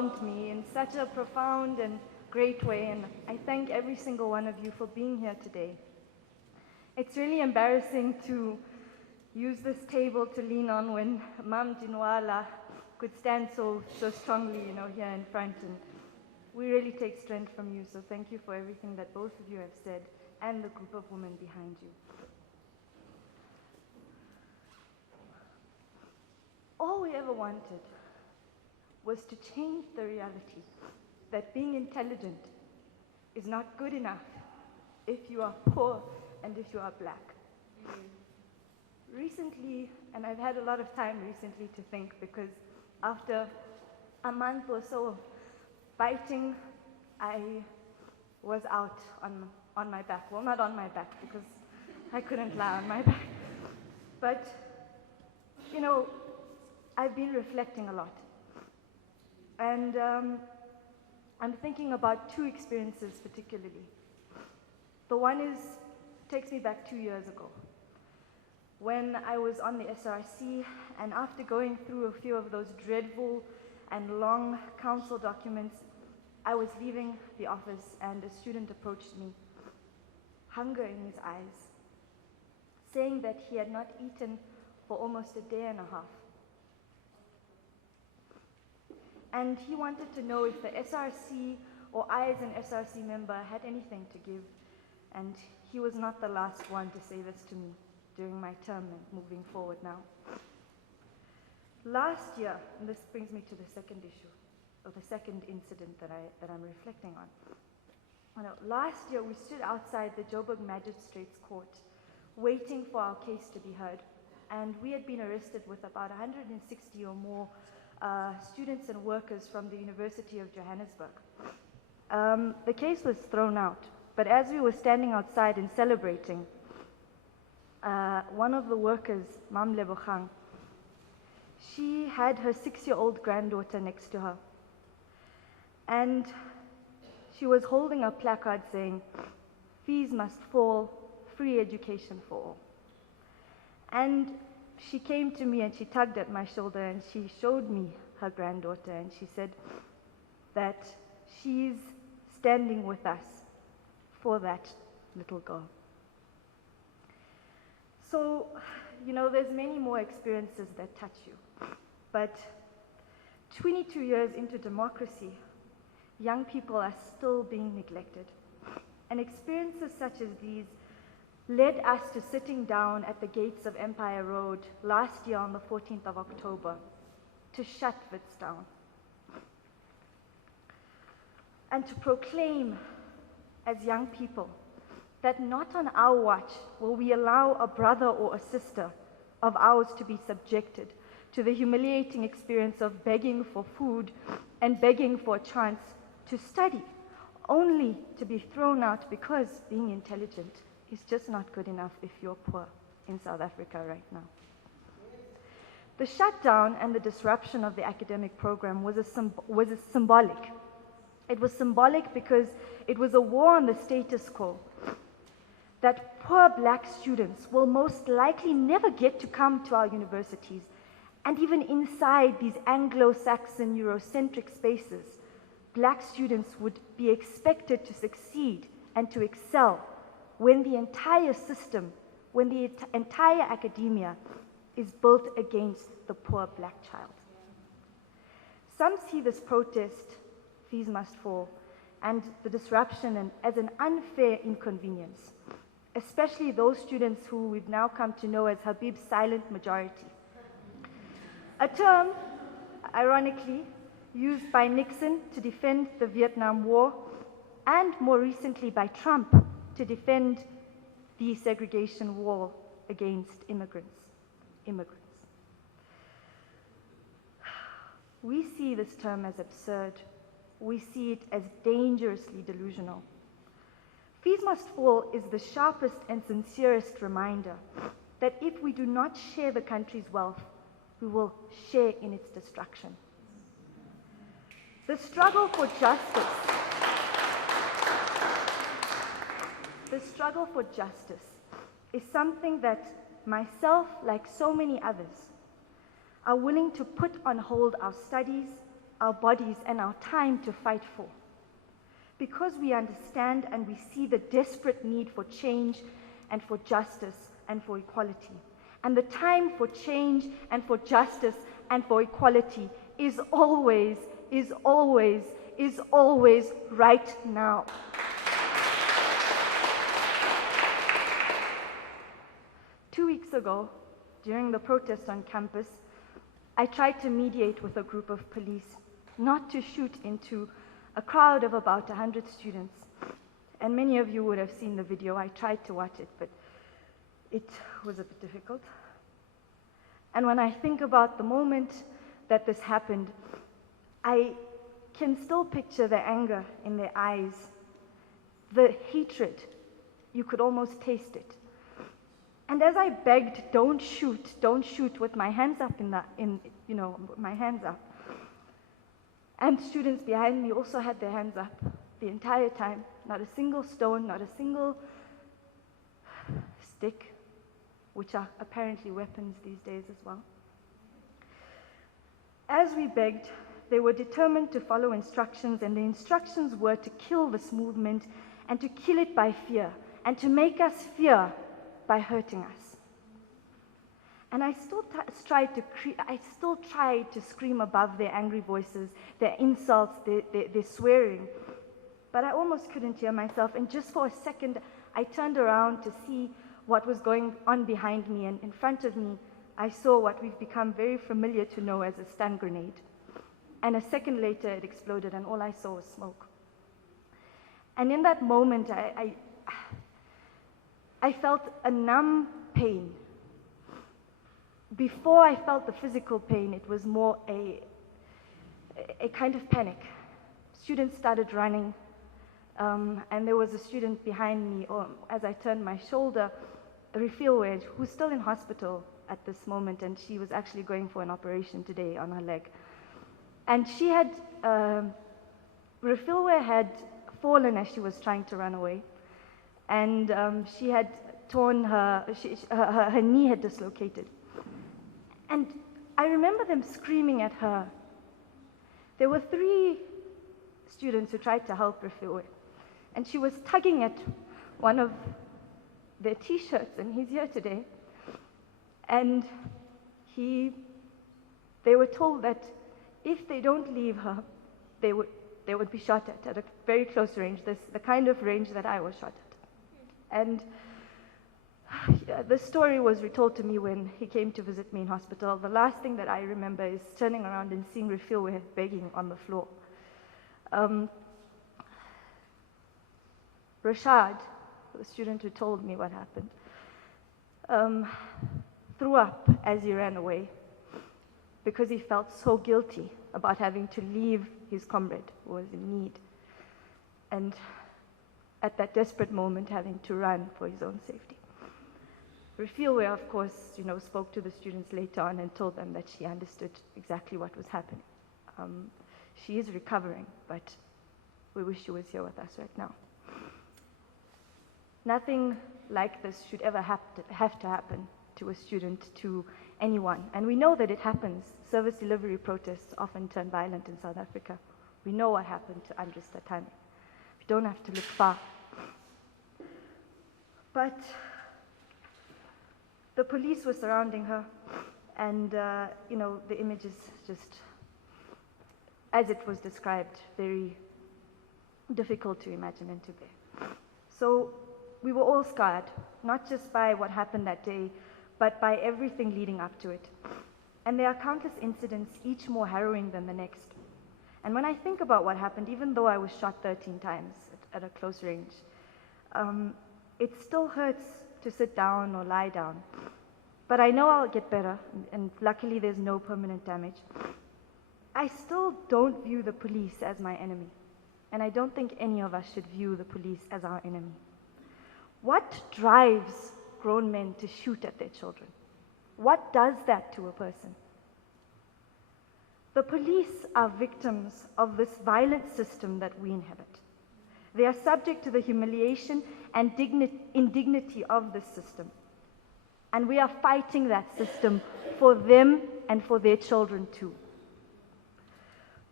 overwhelmed me in such a profound and great way, and I thank every single one of you for being here today. It's really embarrassing to use this table to lean on when Mam Dinwala could stand so strongly, here in front, and we really take strength from you, so thank you for everything that both of you have said and the group of women behind you. All we ever wanted was to change the reality that being intelligent is not good enough if you are poor and if you are black. Recently, and I've had a lot of time recently to think, because after a month or so of fighting, I was out on my back. Well, not on my back, because I couldn't lie on my back. But, I've been reflecting a lot. And I'm thinking about two experiences particularly. The one takes me back 2 years ago, when I was on the SRC, and after going through a few of those dreadful and long council documents, I was leaving the office and a student approached me, hunger in his eyes, saying that he had not eaten for almost a day and a half. And he wanted to know if the SRC or I as an SRC member had anything to give. And he was not the last one to say this to me during my term and moving forward now. Last year, and this brings me to the second issue, or the second incident that I'm reflecting on. Last year, we stood outside the Joburg Magistrates Court waiting for our case to be heard. And we had been arrested with about 160 or more students and workers from the University of Johannesburg. The case was thrown out, but as we were standing outside and celebrating, one of the workers, Mam Lebogang, she had her 6-year-old granddaughter next to her. And she was holding a placard saying, "Fees must fall, free education for all." And she came to me and she tugged at my shoulder and she showed me her granddaughter, and she said that she's standing with us for that little girl. So, there's many more experiences that touch you. But 22 years into democracy, young people are still being neglected. And experiences such as these led us to sitting down at the gates of Empire Road last year on the 14th of October to shut Wits down. And to proclaim as young people that not on our watch will we allow a brother or a sister of ours to be subjected to the humiliating experience of begging for food and begging for a chance to study, only to be thrown out because being intelligent is just not good enough if you're poor in South Africa right now. The shutdown and the disruption of the academic program was symbolic. It was symbolic because it was a war on the status quo, that poor black students will most likely never get to come to our universities, and even inside these Anglo-Saxon Eurocentric spaces, black students would be expected to succeed and to excel when the entire system, when the entire academia is built against the poor black child. Some see this protest, fees must fall, and the disruption as an unfair inconvenience, especially those students who we've now come to know as Habib's silent majority. A term, ironically, used by Nixon to defend the Vietnam War, and more recently by Trump to defend the segregation wall against immigrants. We see this term as absurd. We see it as dangerously delusional. Fees must fall is the sharpest and sincerest reminder that if we do not share the country's wealth, we will share in its destruction. The struggle for justice, is something that myself, like so many others, are willing to put on hold our studies, our bodies, and our time to fight for. Because we understand and we see the desperate need for change and for justice and for equality. And the time for change and for justice and for equality is always right now. Two weeks ago, during the protest on campus, I tried to mediate with a group of police not to shoot into a crowd of about 100 students. And many of you would have seen the video. I tried to watch it, but it was a bit difficult. And when I think about the moment that this happened, I can still picture the anger in their eyes, the hatred. You could almost taste it. And as I begged, don't shoot, with my hands up my hands up. And students behind me also had their hands up the entire time. Not a single stone, not a single stick, which are apparently weapons these days as well. As we begged, they were determined to follow instructions, and the instructions were to kill this movement and to kill it by fear, and to make us fear by hurting us. And I still tried to scream above their angry voices, their insults, their swearing. But I almost couldn't hear myself. And just for a second, I turned around to see what was going on behind me. And in front of me, I saw what we've become very familiar to know as a stun grenade. And a second later, it exploded, and all I saw was smoke. And in that moment, I felt a numb pain. Before I felt the physical pain, it was more a kind of panic. Students started running, and there was a student behind me, or as I turned my shoulder, a refill wedge, who's still in hospital at this moment, and she was actually going for an operation today on her leg. And she had, Refilwe had fallen as she was trying to run away. And she had torn her knee had dislocated. And I remember them screaming at her. There were 3 students who tried to help Refilwe. And she was tugging at one of their t-shirts, and he's here today. And they were told that if they don't leave her, they would be shot at a very close range, the kind of range that I was shot at. And the story was retold to me when he came to visit me in hospital. The last thing that I remember is turning around and seeing Refilwe begging on the floor. Rashad, the student who told me what happened, threw up as he ran away because he felt so guilty about having to leave his comrade who was in need. And at that desperate moment, having to run for his own safety. Refilwe, of course, spoke to the students later on and told them that she understood exactly what was happening. She is recovering, but we wish she was here with us right now. Nothing like this should ever have to happen to a student, to anyone. And we know that it happens. Service delivery protests often turn violent in South Africa. We know what happened to Andres Tatane. We don't have to look far. But the police were surrounding her, and the image is just, as it was described, very difficult to imagine and to bear. So we were all scarred, not just by what happened that day, but by everything leading up to it. And there are countless incidents, each more harrowing than the next. And when I think about what happened, even though I was shot 13 times at a close range, it still hurts to sit down or lie down. But I know I'll get better, and luckily there's no permanent damage. I still don't view the police as my enemy, and I don't think any of us should view the police as our enemy. What drives grown men to shoot at their children? What does that to a person? The police are victims of this violent system that we inhabit. They are subject to the humiliation and indignity of this system. And we are fighting that system for them and for their children too.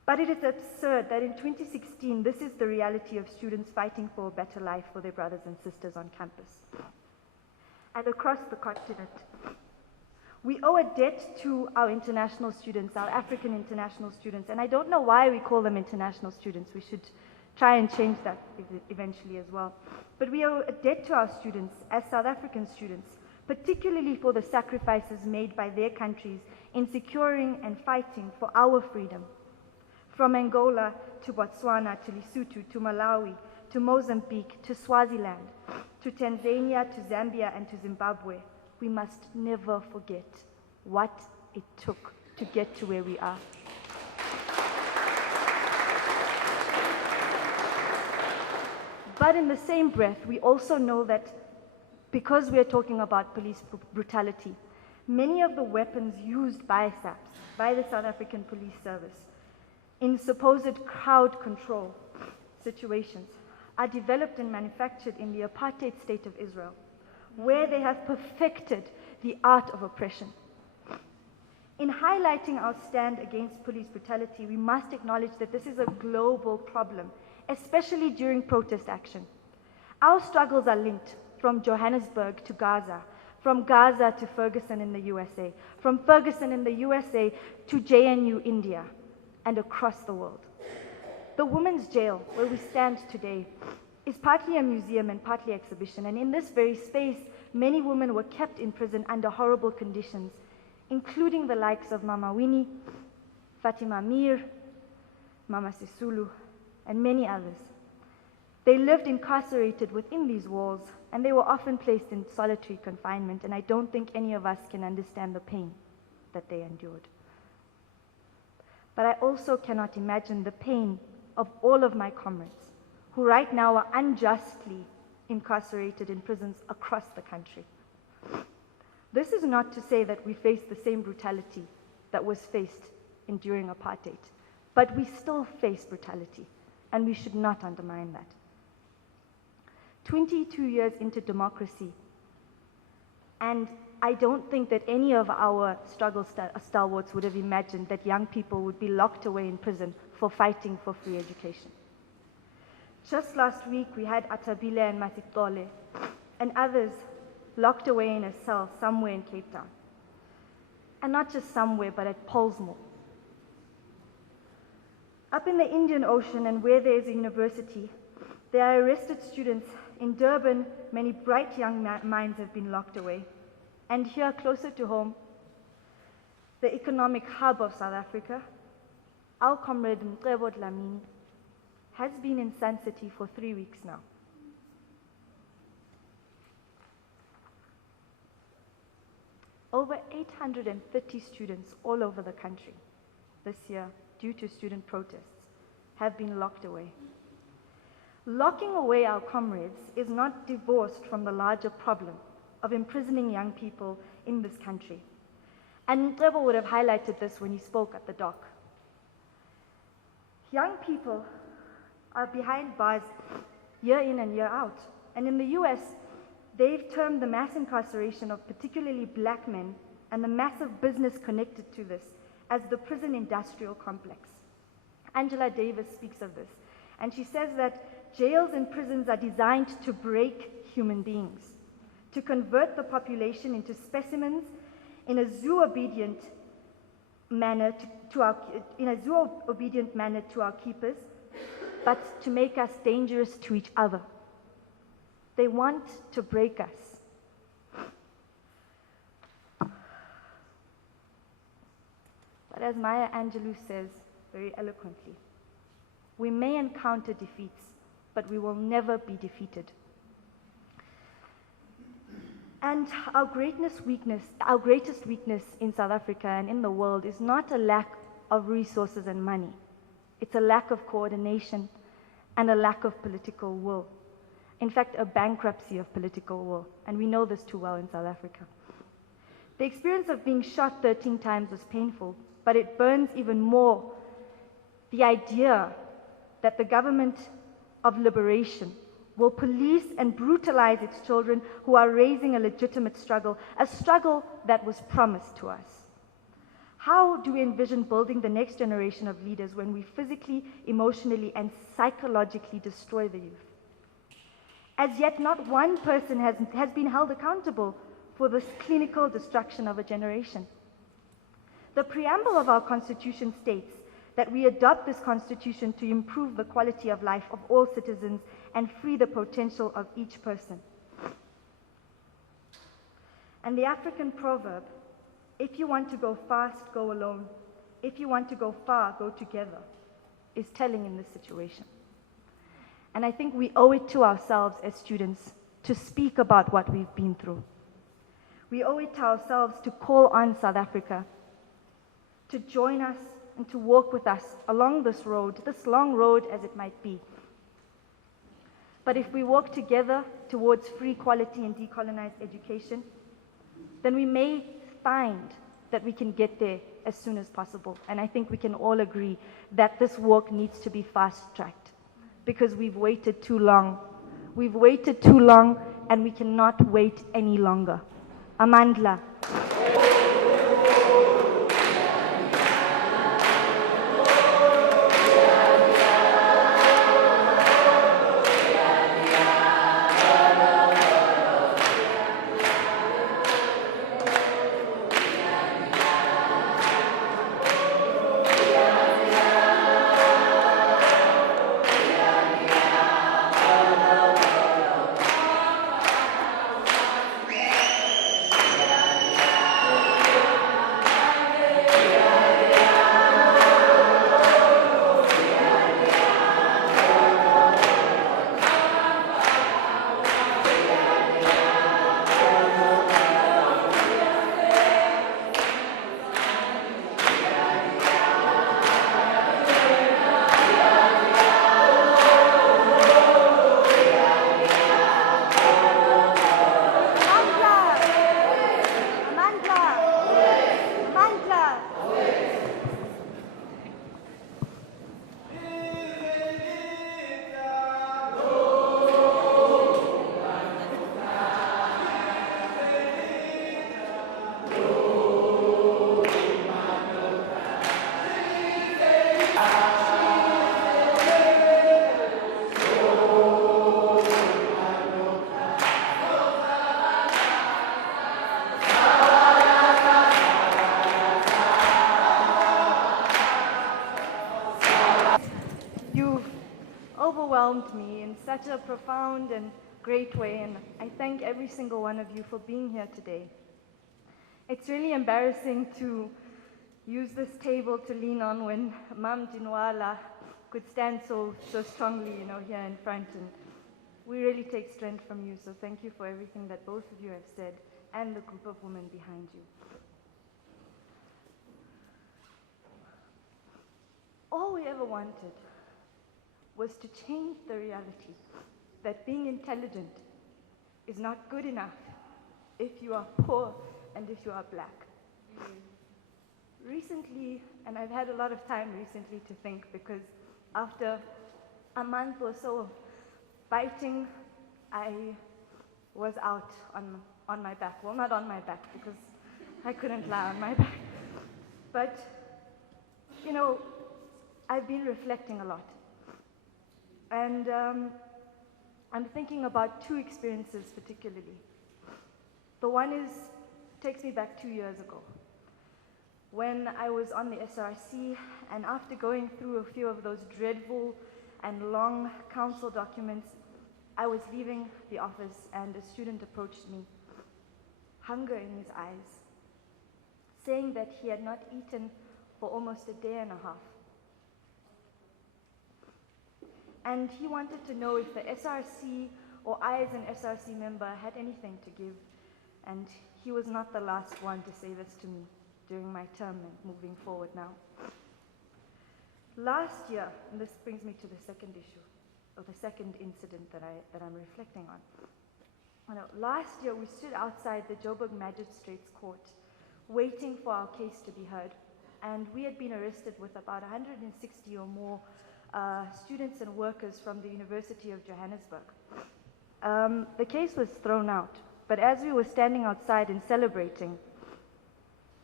But it is absurd that in 2016, this is the reality of students fighting for a better life for their brothers and sisters on campus and across the continent. We owe a debt to our international students, our African international students, and I don't know why we call them international students. We should try and change that eventually as well. But we owe a debt to our students as South African students, particularly for the sacrifices made by their countries in securing and fighting for our freedom. From Angola to Botswana to Lesotho to Malawi to Mozambique to Swaziland to Tanzania to Zambia and to Zimbabwe, we must never forget what it took to get to where we are. But in the same breath, we also know that because we are talking about police brutality, many of the weapons used by SAPS, by the South African Police Service, in supposed crowd control situations, are developed and manufactured in the apartheid state of Israel, where they have perfected the art of oppression. In highlighting our stand against police brutality, we must acknowledge that this is a global problem, especially during protest action. Our struggles are linked from Johannesburg to Gaza, from Gaza to Ferguson in the USA, from Ferguson in the USA to JNU, India, and across the world. The women's jail, where we stand today, is partly a museum and partly exhibition, and in this very space, many women were kept in prison under horrible conditions, including the likes of Mama Winnie, Fatima Mir, Mama Sisulu, and many others. They lived incarcerated within these walls, and they were often placed in solitary confinement, and I don't think any of us can understand the pain that they endured. But I also cannot imagine the pain of all of my comrades who right now are unjustly incarcerated in prisons across the country. This is not to say that we face the same brutality that was faced during apartheid, but we still face brutality, and we should not undermine that. 22 years into democracy, and I don't think that any of our struggle stalwarts would have imagined that young people would be locked away in prison for fighting for free education. Just last week, we had Atabile and Matitole and others locked away in a cell somewhere in Cape Town. And not just somewhere, but at Pollsmoor. Up in the Indian Ocean and where there is a university, there are arrested students. In Durban, many bright young minds have been locked away. And here, closer to home, the economic hub of South Africa, our comrade Mcebo Dlamini has been in Sun City for 3 weeks now. Over 830 students all over the country this year, due to student protests, have been locked away. Locking away our comrades is not divorced from the larger problem of imprisoning young people in this country. And Mcebo would have highlighted this when he spoke at the dock. Young people are behind bars year in and year out. And in the US, they've termed the mass incarceration of particularly black men and the massive business connected to this as the prison industrial complex. Angela Davis speaks of this, and she says that jails and prisons are designed to break human beings, to convert the population into specimens in a zoo-obedient manner to our keepers, but to make us dangerous to each other. They want to break us. But as Maya Angelou says very eloquently, we may encounter defeats, but we will never be defeated. And our greatest weakness in South Africa and in the world is not a lack of resources and money. It's a lack of coordination and a lack of political will. In fact, a bankruptcy of political will, and we know this too well in South Africa. The experience of being shot 13 times was painful, but it burns even more the idea that the government of liberation will police and brutalize its children who are raising a legitimate struggle, a struggle that was promised to us. How do we envision building the next generation of leaders when we physically, emotionally, and psychologically destroy the youth? As yet, not one person has been held accountable for this clinical destruction of a generation. The preamble of our Constitution states that we adopt this Constitution to improve the quality of life of all citizens and free the potential of each person. And the African proverb, if you want to go fast, go alone. If you want to go far, go together, is telling in this situation. And I think we owe it to ourselves as students to speak about what we've been through. We owe it to ourselves to call on South Africa to join us and to walk with us along this road, this long road as it might be. But if we walk together towards free, quality, and decolonized education, then we may find that we can get there as soon as possible. And I think we can all agree that this walk needs to be fast-tracked because we've waited too long. We've waited too long and we cannot wait any longer. Amandla. Overwhelmed me in such a profound and great way, and I thank every single one of you for being here today. It's really embarrassing to use this table to lean on when Mam Dinwala could stand so strongly, here in front, and we really take strength from you, so thank you for everything that both of you have said and the group of women behind you. All we ever wanted was to change the reality that being intelligent is not good enough if you are poor and if you are black. Recently, and I've had a lot of time recently to think, because after a month or so of fighting, I was out on my back. Well, not on my back, because I couldn't lie on my back. But, I've been reflecting a lot. And I'm thinking about two experiences particularly. The one takes me back 2 years ago, when I was on the SRC, and after going through a few of those dreadful and long council documents, I was leaving the office and a student approached me, hunger in his eyes, saying that he had not eaten for almost a day and a half. And he wanted to know if the SRC or I as an SRC member had anything to give. And he was not the last one to say this to me during my term and moving forward now. Last year, and this brings me to the second issue, or the second incident that I'm reflecting on. Last year, we stood outside the Joburg Magistrates Court waiting for our case to be heard. And we had been arrested with about 160 or more students and workers from the University of Johannesburg. The case was thrown out, but as we were standing outside and celebrating,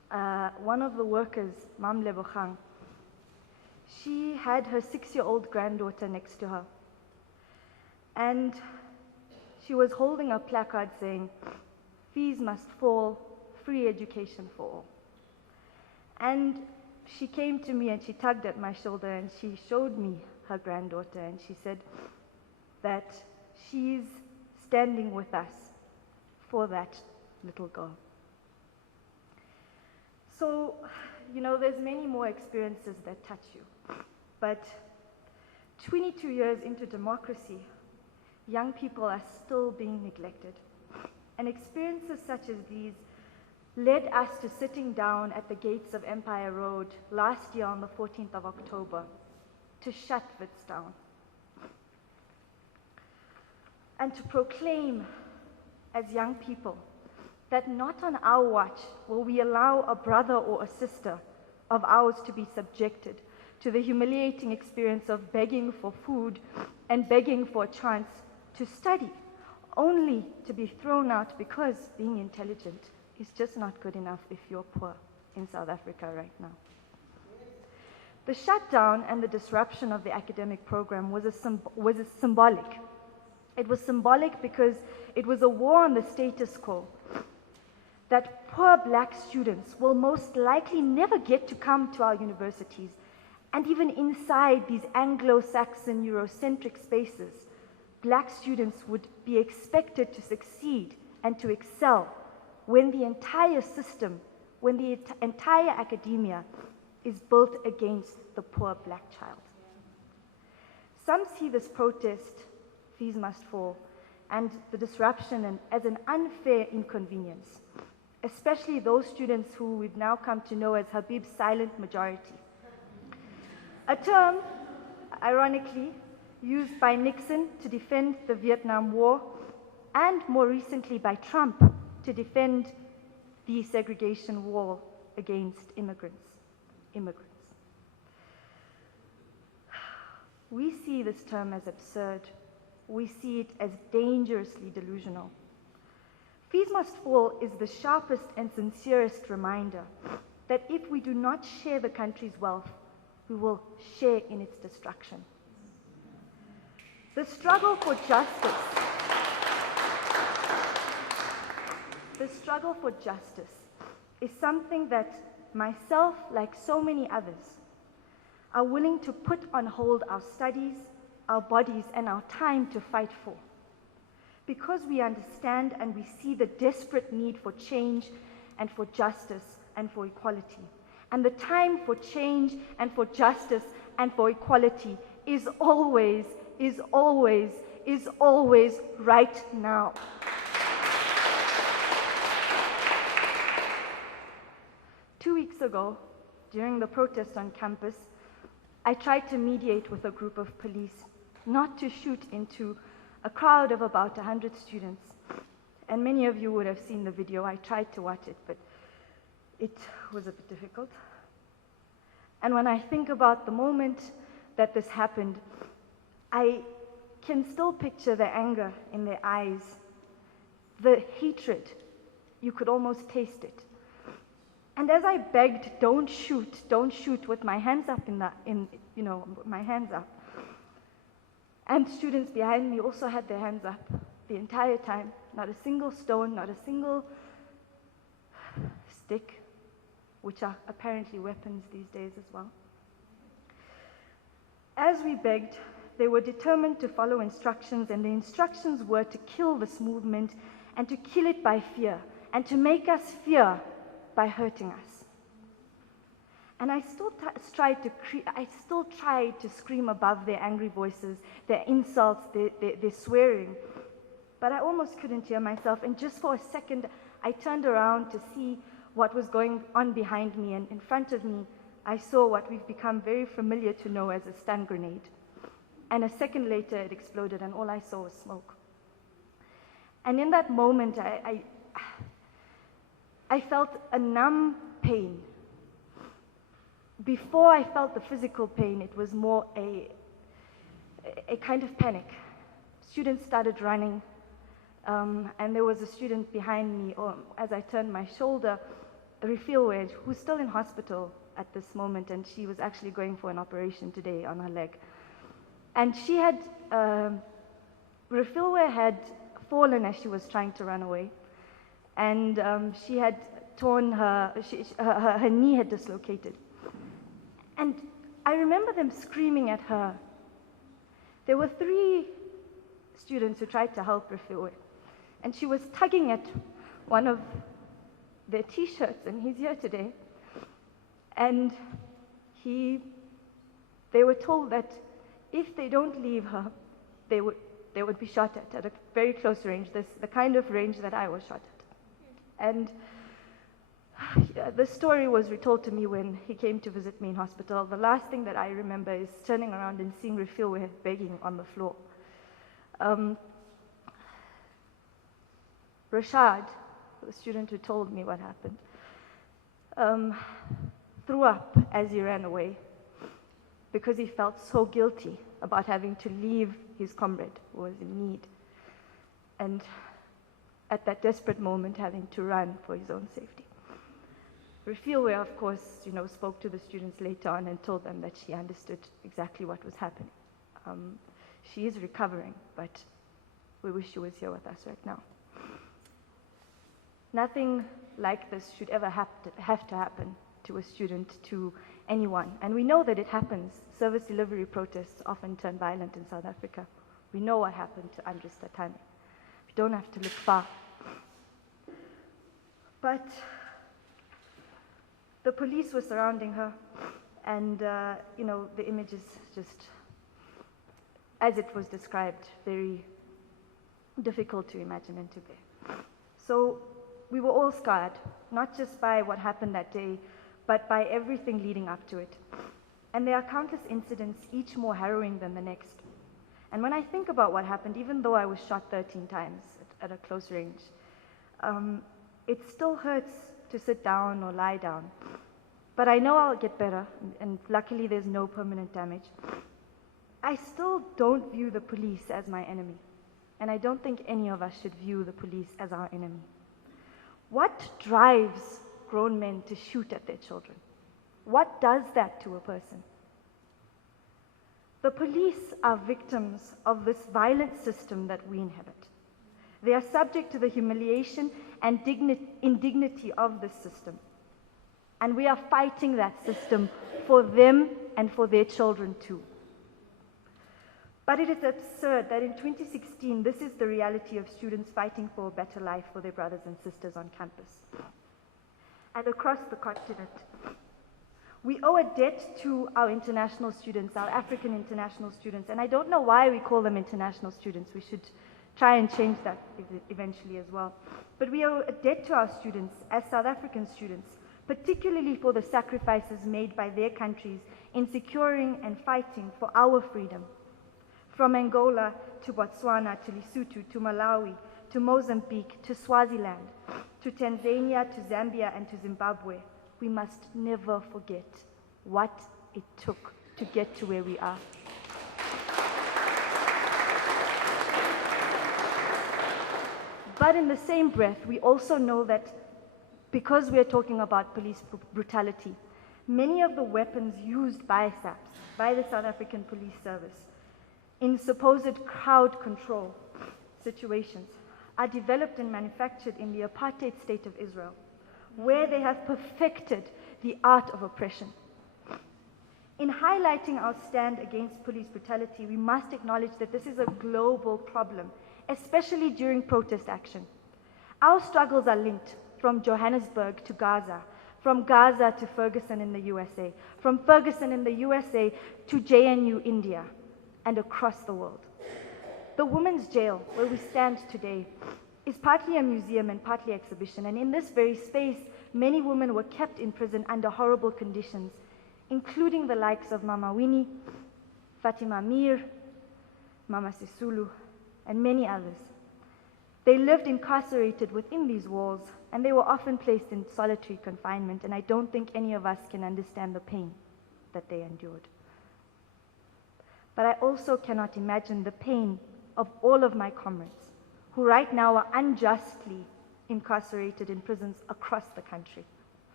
one of the workers, Mam Lebogang, she had her 6-year-old granddaughter next to her. And she was holding a placard saying, "Fees must fall, free education for all." And she came to me and she tugged at my shoulder and she showed me her granddaughter and she said that she's standing with us for that little girl. So, you know, there's many more experiences that touch you. But 22 years into democracy, young people are still being neglected. And experiences such as these led us to sitting down at the gates of Empire Road last year on the 14th of October to shut Wits down. And to proclaim as young people that not on our watch will we allow a brother or a sister of ours to be subjected to the humiliating experience of begging for food and begging for a chance to study, only to be thrown out because being intelligent is just not good enough if you're poor in South Africa right now. The shutdown and the disruption of the academic program was symbolic. It was symbolic because it was a war on the status quo, that poor black students will most likely never get to come to our universities, and even inside these Anglo-Saxon Eurocentric spaces, black students would be expected to succeed and to excel when the entire system, when the entire academia is built against the poor black child. Some see this protest, fees must fall, and the disruption as an unfair inconvenience, especially those students who we've now come to know as Habib's silent majority. A term, ironically, used by Nixon to defend the Vietnam War, and more recently by Trump to defend the segregation war against immigrants. We see this term as absurd. We see it as dangerously delusional. Fees must fall is the sharpest and sincerest reminder that if we do not share the country's wealth, we will share in its destruction. The struggle for justice, is something that myself, like so many others, are willing to put on hold our studies, our bodies, and our time to fight for. Because we understand and we see the desperate need for change and for justice and for equality. And the time for change and for justice and for equality is always right now. Two weeks ago, during the protest on campus, I tried to mediate with a group of police not to shoot into a crowd of about 100 students. And many of you would have seen the video. I tried to watch it, but it was a bit difficult. And when I think about the moment that this happened, I can still picture the anger in their eyes, the hatred. You could almost taste it. And as I begged, don't shoot, with my hands up my hands up. And students behind me also had their hands up the entire time. Not a single stone, not a single stick, which are apparently weapons these days as well. As we begged, they were determined to follow instructions, and the instructions were to kill this movement and to kill it by fear, and to make us fear by hurting us. And I still tried to scream above their angry voices, their insults, their swearing. But I almost couldn't hear myself. And just for a second, I turned around to see what was going on behind me. And in front of me, I saw what we've become very familiar to know as a stun grenade. And a second later, it exploded, and all I saw was smoke. And in that moment, I felt a numb pain. Before I felt the physical pain, it was more a kind of panic. Students started running, and there was a student behind me. As I turned my shoulder, Refielwe, who's still in hospital at this moment, and she was actually going for an operation today on her leg. And she had, Refielwe had fallen as she was trying to run away, and she had torn her knee had dislocated. And I remember them screaming at her. There were 3 students who tried to help Refielwe, and she was tugging at one of their t-shirts, and he's here today. And they were told that if they don't leave her, they would be shot at a very close range, the kind of range that I was shot at. And the story was retold to me when he came to visit me in hospital. The last thing that I remember is turning around and seeing Refielwe begging on the floor. Rashad, the student who told me what happened, threw up as he ran away because he felt so guilty about having to leave his comrade who was in need, and at that desperate moment having to run for his own safety. Refielwe, of course, spoke to the students later on and told them that she understood exactly what was happening. She is recovering, but we wish she was here with us right now. Nothing like this should ever have to happen to a student, to anyone. And we know that it happens. Service delivery protests often turn violent in South Africa. We know what happened to Andres Tatane. We don't have to look far. But the police were surrounding her, and the image is just, as it was described, very difficult to imagine and to bear. So we were all scarred, not just by what happened that day, but by everything leading up to it. And there are countless incidents, each more harrowing than the next. And when I think about what happened, even though I was shot 13 times at a close range, it still hurts to sit down or lie down. But I know I'll get better, and luckily there's no permanent damage. I still don't view the police as my enemy, and I don't think any of us should view the police as our enemy. What drives grown men to shoot at their children? What does that to a person? The police are victims of this violent system that we inhabit. They are subject to the humiliation and indignity of this system. And we are fighting that system for them and for their children too. But it is absurd that in 2016, this is the reality of students fighting for a better life for their brothers and sisters on campus and across the continent. We owe a debt to our international students, our African international students, and I don't know why we call them international students. We should try and change that eventually as well. But we owe a debt to our students as South African students, particularly for the sacrifices made by their countries in securing and fighting for our freedom. From Angola to Botswana to Lesotho to Malawi to Mozambique to Swaziland to Tanzania to Zambia and to Zimbabwe, we must never forget what it took to get to where we are. But in the same breath, we also know that because we are talking about police brutality, many of the weapons used by SAPS, by the South African Police Service, in supposed crowd control situations, are developed and manufactured in the apartheid state of Israel, where they have perfected the art of oppression. In highlighting our stand against police brutality, we must acknowledge that this is a global problem, especially during protest action. Our struggles are linked from Johannesburg to Gaza, from Gaza to Ferguson in the USA, from Ferguson in the USA to JNU, India, and across the world. The women's jail, where we stand today, is partly a museum and partly exhibition, and in this very space, many women were kept in prison under horrible conditions, including the likes of Mama Winnie, Fatima Mir, Mama Sisulu, and many others. They lived incarcerated within these walls, and they were often placed in solitary confinement, and I don't think any of us can understand the pain that they endured. But I also cannot imagine the pain of all of my comrades who right now are unjustly incarcerated in prisons across the country.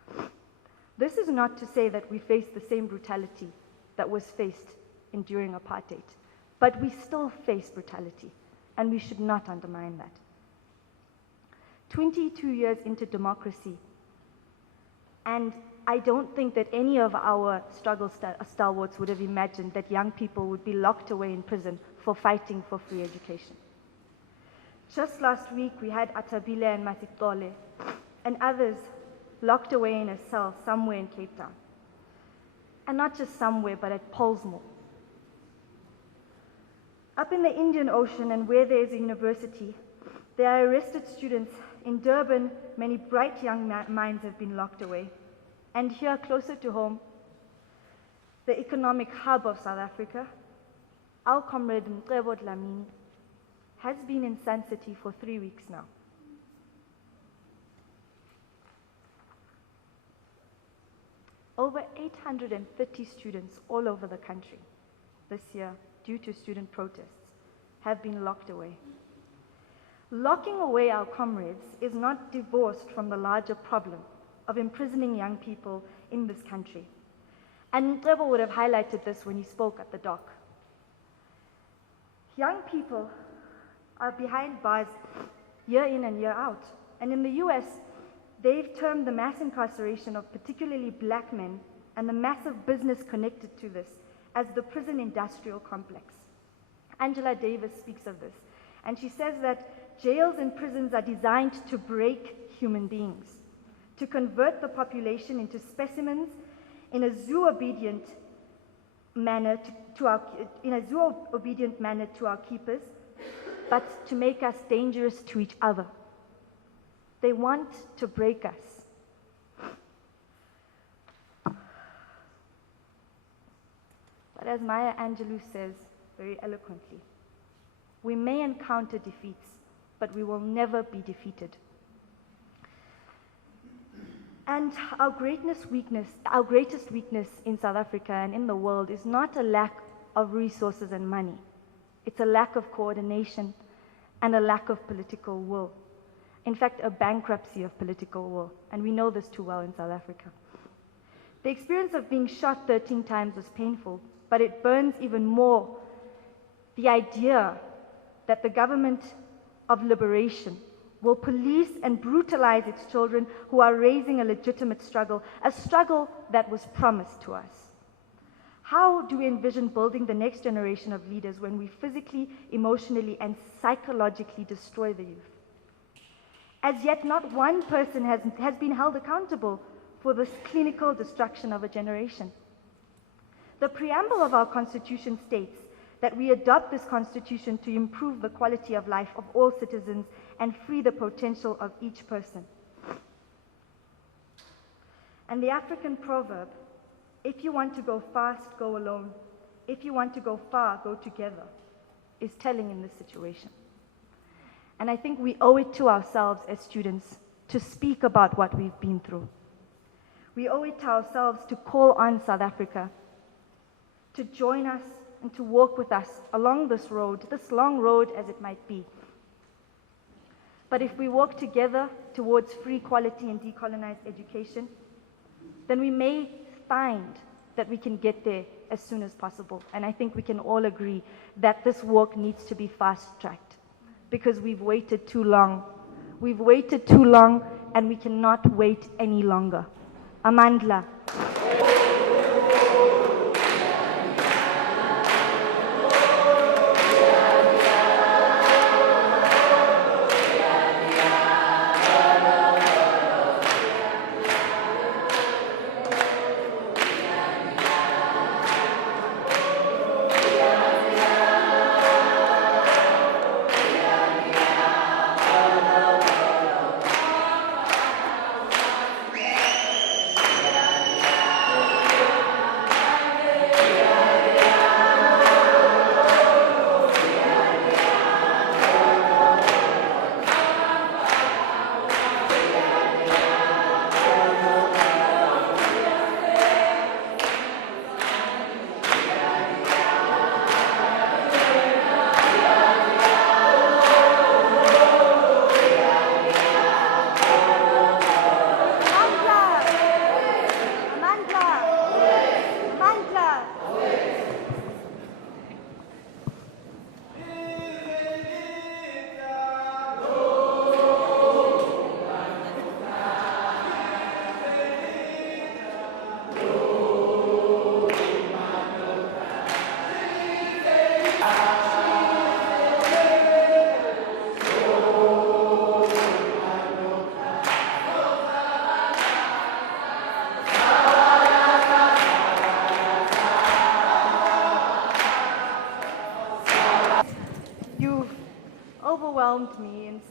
This is not to say that we face the same brutality that was faced during apartheid, but we still face brutality, and we should not undermine that. 22 years into democracy, and I don't think that any of our struggle stalwarts would have imagined that young people would be locked away in prison for fighting for free education. Just last week, we had Atabile and Matitole and others locked away in a cell somewhere in Cape Town. And not just somewhere, but at Pollsmoor. Up in the Indian Ocean and where there is a university, there are arrested students. In Durban, many bright young minds have been locked away. And here, closer to home, the economic hub of South Africa, our comrade Mcebo Dlamini has been in Sun City for 3 weeks now. Over 850 students all over the country this year, due to student protests, have been locked away. Locking away our comrades is not divorced from the larger problem of imprisoning young people in this country. And Mcebo would have highlighted this when he spoke at the dock. Young people are behind bars year in and year out. And in the US, they've termed the mass incarceration of particularly black men and the massive business connected to this as the prison industrial complex. Angela Davis speaks of this, and she says that jails and prisons are designed to break human beings, to convert the population into specimens in a zoo-obedient manner to our keepers, but to make us dangerous to each other. They want to break us. But as Maya Angelou says very eloquently, we may encounter defeats, but we will never be defeated. And our greatest weakness in South Africa and in the world is not a lack of resources and money. It's a lack of coordination and a lack of political will. In fact, a bankruptcy of political will, and we know this too well in South Africa. The experience of being shot 13 times was painful, but it burns even more the idea that the government of liberation will police and brutalize its children who are raising a legitimate struggle, a struggle that was promised to us. How do we envision building the next generation of leaders when we physically, emotionally, and psychologically destroy the youth? As yet, not one person has been held accountable for this clinical destruction of a generation. The preamble of our Constitution states that we adopt this Constitution to improve the quality of life of all citizens and free the potential of each person. And the African proverb, if you want to go fast, go alone. If you want to go far, go together, is telling in this situation. And I think we owe it to ourselves as students to speak about what we've been through. We owe it to ourselves to call on South Africa to join us and to walk with us along this road, this long road as it might be. But if we walk together towards free, quality, and decolonized education, then we may find that we can get there as soon as possible. And I think we can all agree that this walk needs to be fast-tracked because we've waited too long. We've waited too long, and we cannot wait any longer. Amandla.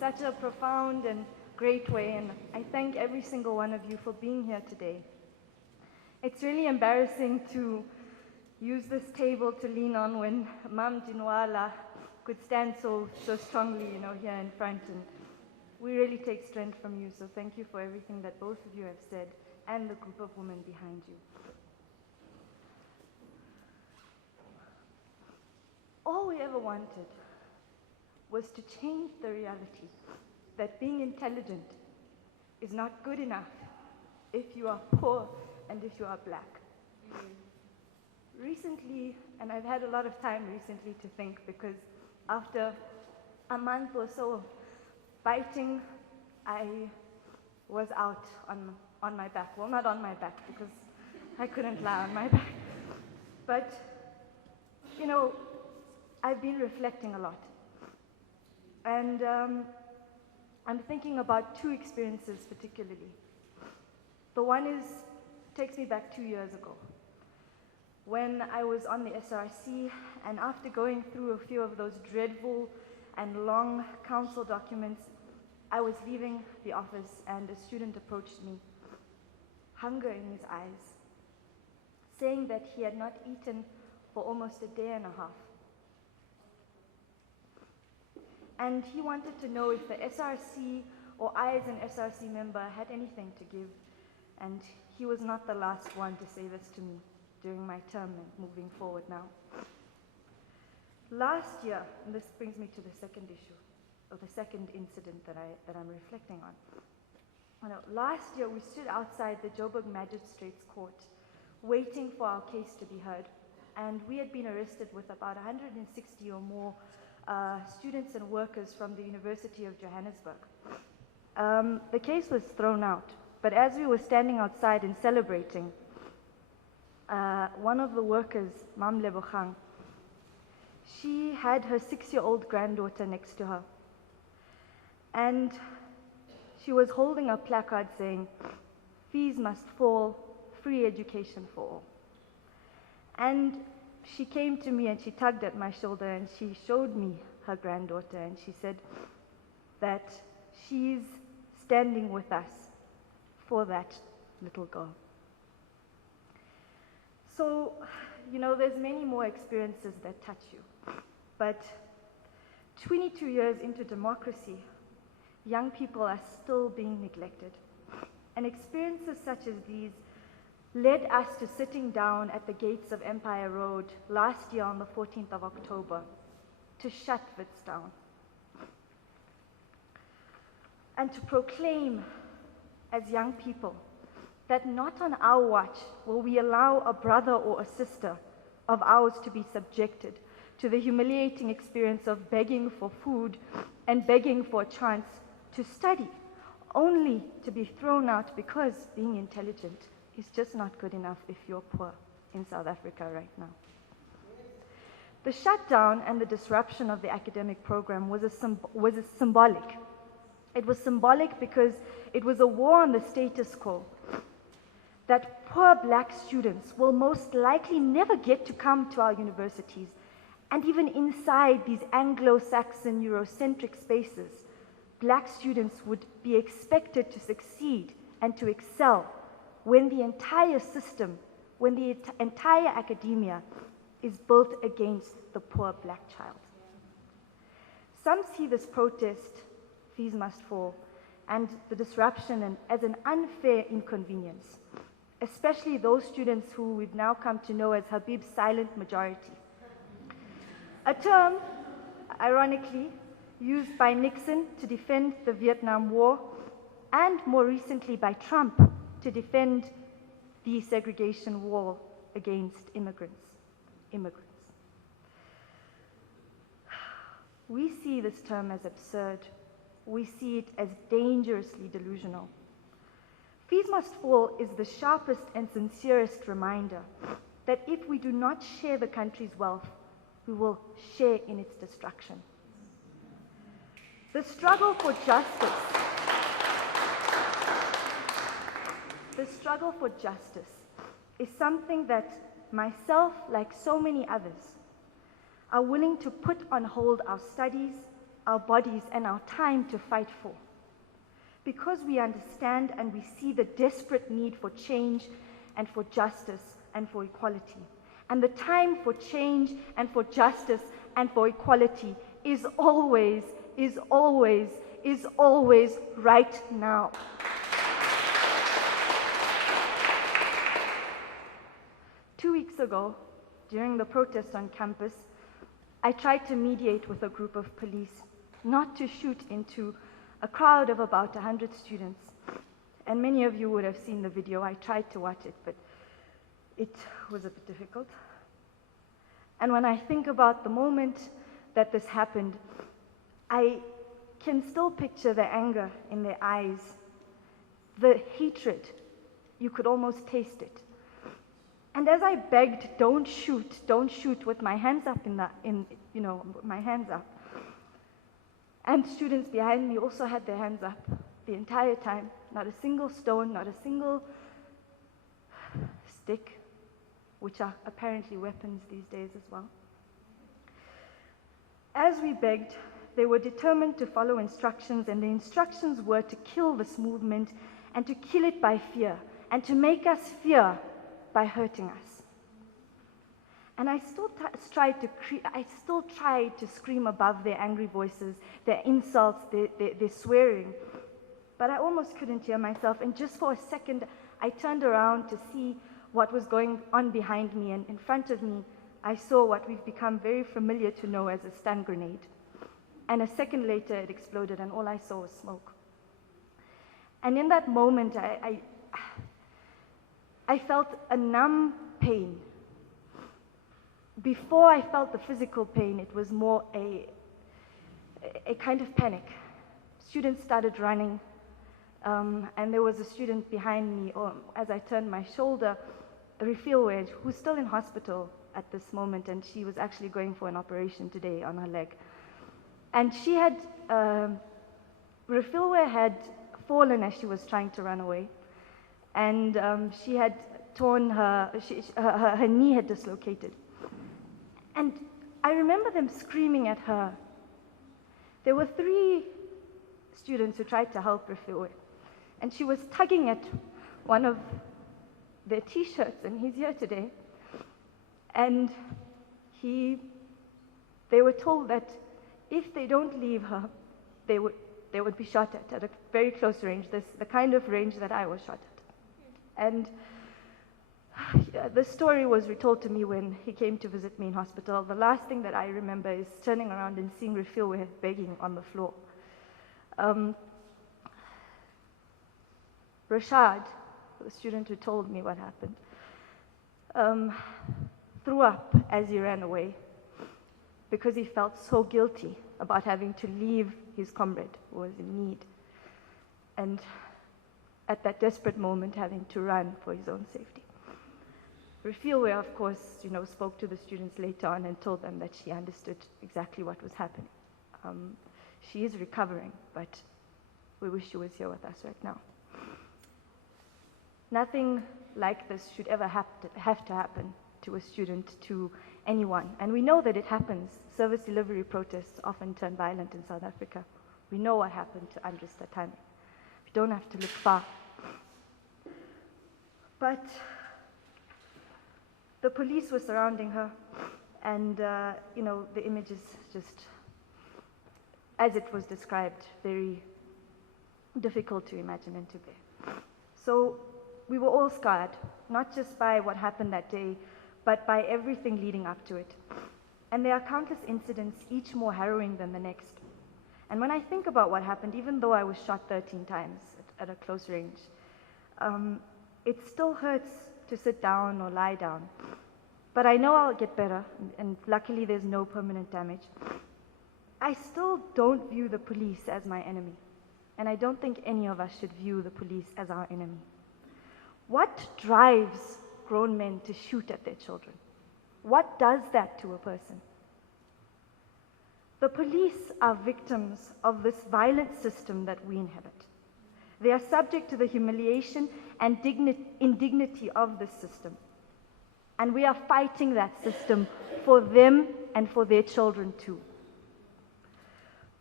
such a profound and great way, and I thank every single one of you for being here today. It's really embarrassing to use this table to lean on when Mam Dinwala could stand so strongly, here in front, and we really take strength from you, so thank you for everything that both of you have said and the group of women behind you. All we ever wanted was to change the reality that being intelligent is not good enough if you are poor and if you are black. Recently, and I've had a lot of time recently to think, because after a month or so of fighting, I was out on my back. Well, not on my back, because I couldn't lie on my back. But, I've been reflecting a lot. And I'm thinking about two experiences particularly. The one takes me back 2 years ago, when I was on the SRC, and after going through a few of those dreadful and long council documents, I was leaving the office and a student approached me, hunger in his eyes, saying that he had not eaten for almost a day and a half. And he wanted to know if the SRC or I as an SRC member had anything to give. And he was not the last one to say this to me during my term and moving forward now. Last year, and this brings me to the second issue, or the second incident that I'm reflecting on. Last year, we stood outside the Joburg Magistrates Court waiting for our case to be heard. And we had been arrested with about 160 or more students and workers from the University of Johannesburg. The case was thrown out, but as we were standing outside and celebrating, one of the workers, Mam Lebogang, she had her 6-year-old granddaughter next to her. And she was holding a placard saying, "Fees must fall, free education for all." And she came to me and she tugged at my shoulder and she showed me her granddaughter, and she said that she's standing with us for that little girl. So, there's many more experiences that touch you. But 22 years into democracy, young people are still being neglected. And experiences such as these led us to sitting down at the gates of Empire Road last year on the 14th of October to shut Wits down. And to proclaim as young people that not on our watch will we allow a brother or a sister of ours to be subjected to the humiliating experience of begging for food and begging for a chance to study, only to be thrown out because being intelligent is just not good enough if you're poor in South Africa right now. The shutdown and the disruption of the academic program was symbolic. It was symbolic because it was a war on the status quo, that poor black students will most likely never get to come to our universities, and even inside these Anglo-Saxon Eurocentric spaces, black students would be expected to succeed and to excel when the entire system, when the entire academia is built against the poor black child. Some see this protest, fees must fall, and the disruption as an unfair inconvenience, especially those students who we've now come to know as Habib's silent majority. A term, ironically, used by Nixon to defend the Vietnam War, and more recently by Trump to defend the segregation wall against immigrants. We see this term as absurd. We see it as dangerously delusional. Fees must fall is the sharpest and sincerest reminder that if we do not share the country's wealth, we will share in its destruction. The struggle for justice, is something that myself, like so many others, are willing to put on hold our studies our bodies, and our time to fight for. Because we understand and we see the desperate need for change and for justice and for equality. And the time for change and for justice and for equality is always right now. Two weeks ago, during the protest on campus, I tried to mediate with a group of police not to shoot into a crowd of about 100 students. And many of you would have seen the video. I tried to watch it, but it was a bit difficult. And when I think about the moment that this happened, I can still picture the anger in their eyes, the hatred. You could almost taste it. And as I begged, don't shoot, with my hands up my hands up. And students behind me also had their hands up the entire time. Not a single stone, not a single stick, which are apparently weapons these days as well. As we begged, they were determined to follow instructions, and the instructions were to kill this movement and to kill it by fear, and to make us fear by hurting us. And I still tried to scream above their angry voices, their insults, their swearing. But I almost couldn't hear myself. And just for a second, I turned around to see what was going on behind me. And in front of me, I saw what we've become very familiar to know as a stun grenade. And a second later, it exploded, and all I saw was smoke. And in that moment, I felt a numb pain. Before I felt the physical pain, it was more a kind of panic. Students started running, and there was a student behind me, or as I turned my shoulder, a refill who's still in hospital at this moment, and she was actually going for an operation today on her leg. And she had, Refilwe had fallen as she was trying to run away. And she had torn her knee had dislocated. And I remember them screaming at her. There were 3 students who tried to help Refilwe. And she was tugging at one of their t-shirts, and he's here today. And they were told that if they don't leave her, they would be shot at a very close range, the kind of range that I was shot at. And the story was retold to me when he came to visit me in hospital. The last thing that I remember is turning around and seeing Refilwe begging on the floor. Rashad, the student who told me what happened, threw up as he ran away because he felt so guilty about having to leave his comrade who was in need, and at that desperate moment having to run for his own safety. Refilwe, of course, spoke to the students later on and told them that she understood exactly what was happening. She is recovering, but we wish she was here with us right now. Nothing like this should ever have to happen to a student, to anyone. And we know that it happens. Service delivery protests often turn violent in South Africa. We know what happened to Andres Tatane. We don't have to look far. But the police were surrounding her, and the image is just, as it was described, very difficult to imagine and to bear. So we were all scarred, not just by what happened that day, but by everything leading up to it. And there are countless incidents, each more harrowing than the next. And when I think about what happened, even though I was shot 13 times at a close range, it still hurts to sit down or lie down. But I know I'll get better, and luckily there's no permanent damage. I still don't view the police as my enemy, and I don't think any of us should view the police as our enemy. What drives grown men to shoot at their children? What does that to a person? The police are victims of this violent system that we inhabit. They are subject to the humiliation and indignity of this system. And we are fighting that system for them and for their children too.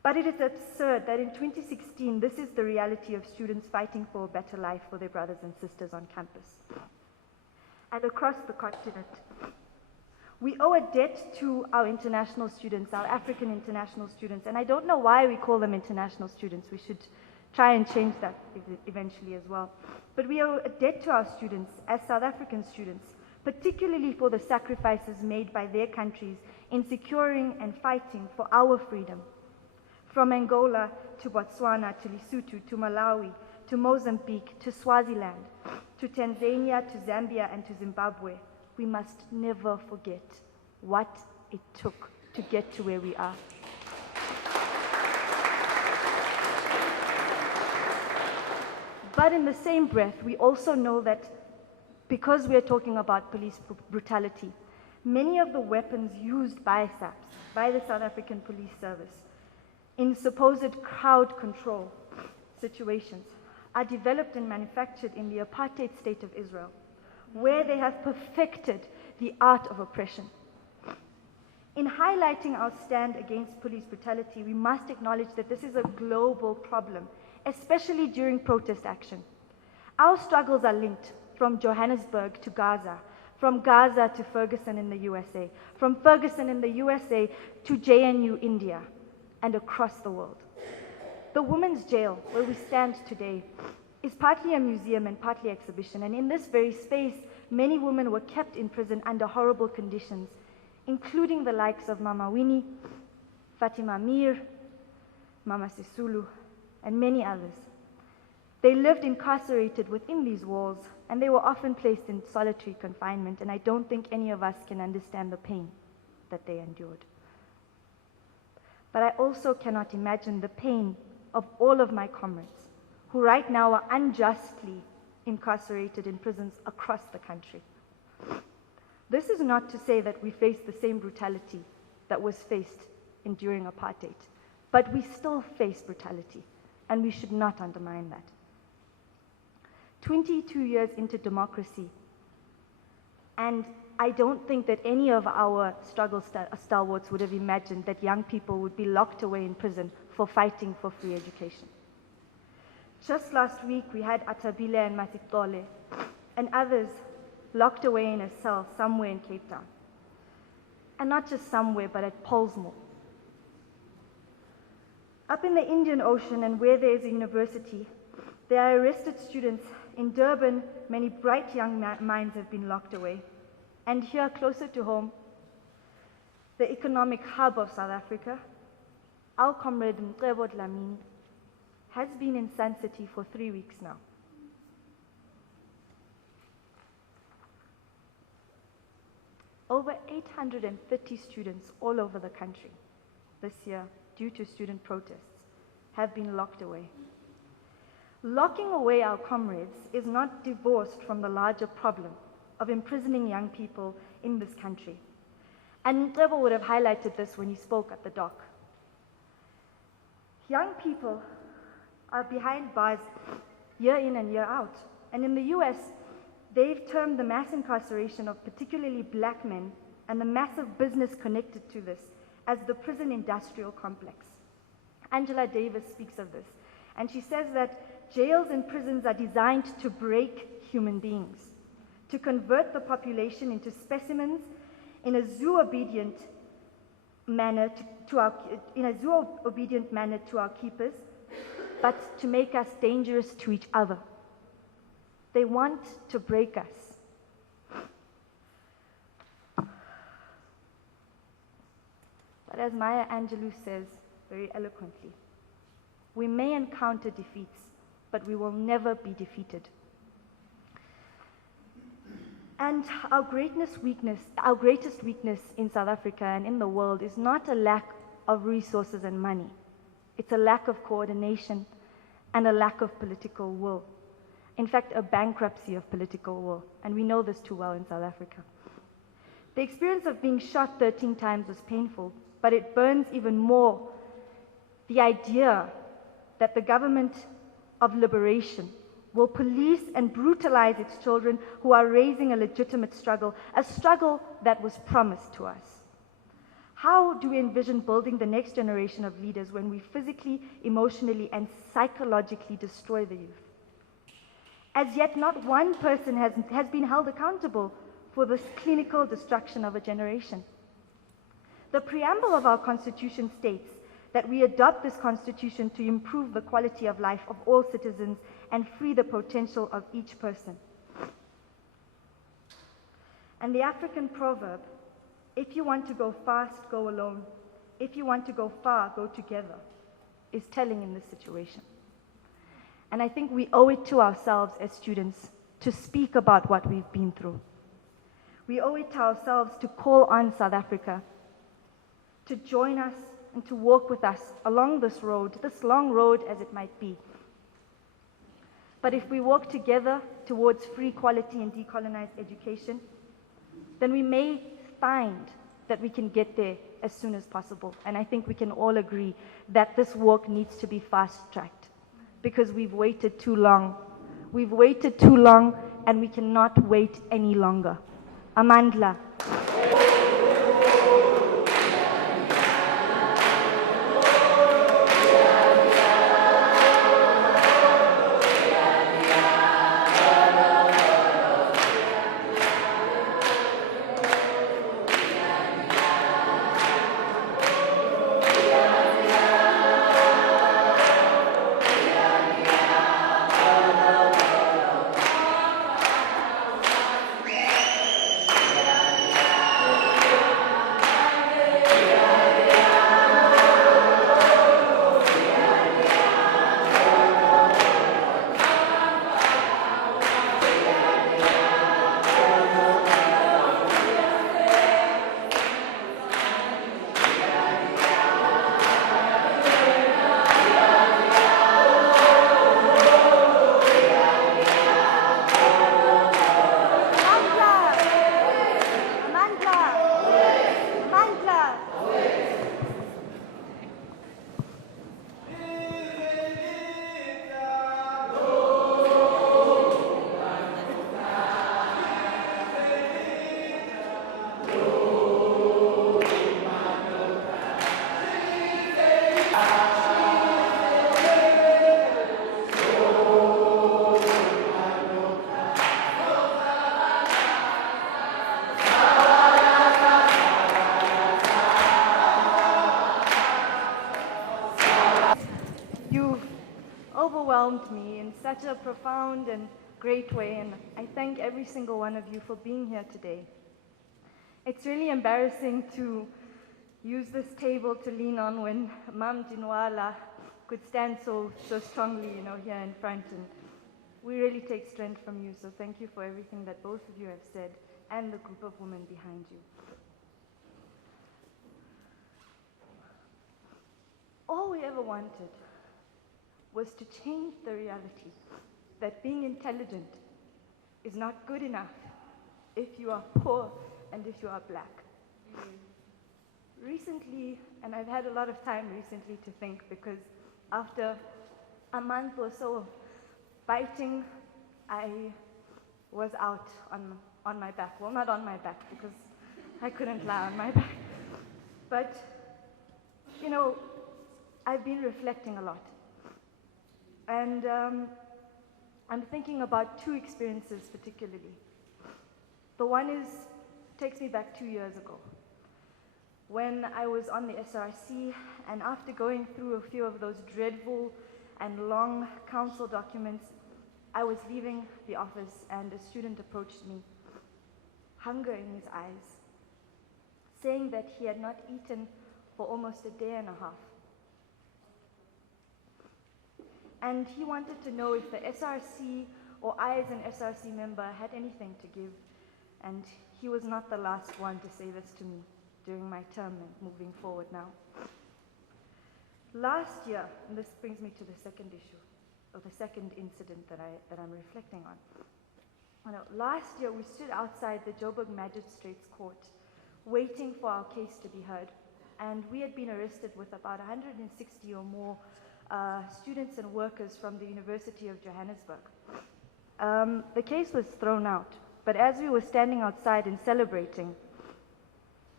But it is absurd that in 2016, this is the reality of students fighting for a better life for their brothers and sisters on campus and across the continent. We owe a debt to our international students, our African international students, and I don't know why we call them international students. We should try and change that eventually as well. But we owe a debt to our students as South African students, particularly for the sacrifices made by their countries in securing and fighting for our freedom. From Angola to Botswana to Lesotho to Malawi to Mozambique to Swaziland to Tanzania to Zambia and to Zimbabwe, we must never forget what it took to get to where we are. But in the same breath, we also know that because we are talking about police brutality, many of the weapons used by SAPS, by the South African Police Service, in supposed crowd control situations, are developed and manufactured in the apartheid state of Israel, where they have perfected the art of oppression. In highlighting our stand against police brutality, we must acknowledge that this is a global problem, especially during protest action. Our struggles are linked from Johannesburg to Gaza, from Gaza to Ferguson in the USA, from Ferguson in the USA to JNU, India, and across the world. The women's jail, where we stand today, is partly a museum and partly exhibition, and in this very space, many women were kept in prison under horrible conditions, including the likes of Mama Winnie, Fatima Mir, Mama Sisulu, and many others. They lived incarcerated within these walls, and they were often placed in solitary confinement, and I don't think any of us can understand the pain that they endured. But I also cannot imagine the pain of all of my comrades who right now are unjustly incarcerated in prisons across the country. This is not to say that we face the same brutality that was faced during apartheid, but we still face brutality, and we should not undermine that. 22 years into democracy, and I don't think that any of our struggle stalwarts would have imagined that young people would be locked away in prison for fighting for free education. Just last week, we had Atabile and Matikole and others locked away in a cell somewhere in Cape Town. And not just somewhere, but at Pollsmoor. Up in the Indian Ocean and where there is a university, there are arrested students. In Durban, many bright young minds have been locked away. And here, closer to home, the economic hub of South Africa, our comrade Mcebo Dlamini has been in Sun City for 3 weeks now. Over 830 students all over the country this year, due to student protests, have been locked away. Locking away our comrades is not divorced from the larger problem of imprisoning young people in this country. And Mcebo would have highlighted this when he spoke at the dock. Young people are behind bars year in and year out. And in the US, they've termed the mass incarceration of particularly black men and the massive business connected to this as the prison industrial complex. Angela Davis speaks of this, and she says that jails and prisons are designed to break human beings, to convert the population into specimens in a zoo-obedient manner to our keepers, but to make us dangerous to each other. They want to break us. But as Maya Angelou says very eloquently, we may encounter defeats, but we will never be defeated. And our greatest weakness in South Africa and in the world is not a lack of resources and money. It's a lack of coordination and a lack of political will. In fact, a bankruptcy of political will, and we know this too well in South Africa. The experience of being shot 13 times was painful, but it burns even more the idea that the government of liberation will police and brutalize its children who are raising a legitimate struggle, a struggle that was promised to us. How do we envision building the next generation of leaders when we physically, emotionally, and psychologically destroy the youth? As yet, not one person has been held accountable for this clinical destruction of a generation. The preamble of our Constitution states that we adopt this Constitution to improve the quality of life of all citizens and free the potential of each person. And the African proverb, if you want to go fast, go alone. If you want to go far, go together, is telling in this situation. And I think we owe it to ourselves as students to speak about what we've been through. We owe it to ourselves to call on South Africa to join us and to walk with us along this road, this long road as it might be. But if we walk together towards free, quality, and decolonized education, then we may find that we can get there as soon as possible. And I think we can all agree that this walk needs to be fast-tracked because we've waited too long. We've waited too long and we cannot wait any longer. Amandla. Overwhelmed me in such a profound and great way, and I thank every single one of you for being here today. It's really embarrassing to use this table to lean on when Mam Dinwala could stand so strongly, here in front, and we really take strength from you, so thank you for everything that both of you have said and the group of women behind you. All we ever wanted was to change the reality that being intelligent is not good enough if you are poor and if you are black. Recently, and I've had a lot of time recently to think, because after a month or so of fighting, I was out on my back. Well, not on my back, because I couldn't lie on my back. But, I've been reflecting a lot. And I'm thinking about two experiences particularly. The one takes me back 2 years ago, when I was on the SRC, and after going through a few of those dreadful and long council documents, I was leaving the office and a student approached me, hunger in his eyes, saying that he had not eaten for almost a day and a half. And he wanted to know if the SRC or I as an SRC member had anything to give. And he was not the last one to say this to me during my term and moving forward now. Last year, and this brings me to the second issue, or the second incident that I'm reflecting on. Last year, we stood outside the Joburg Magistrates Court waiting for our case to be heard. And we had been arrested with about 160 or more students and workers from the University of Johannesburg. The case was thrown out, but as we were standing outside and celebrating,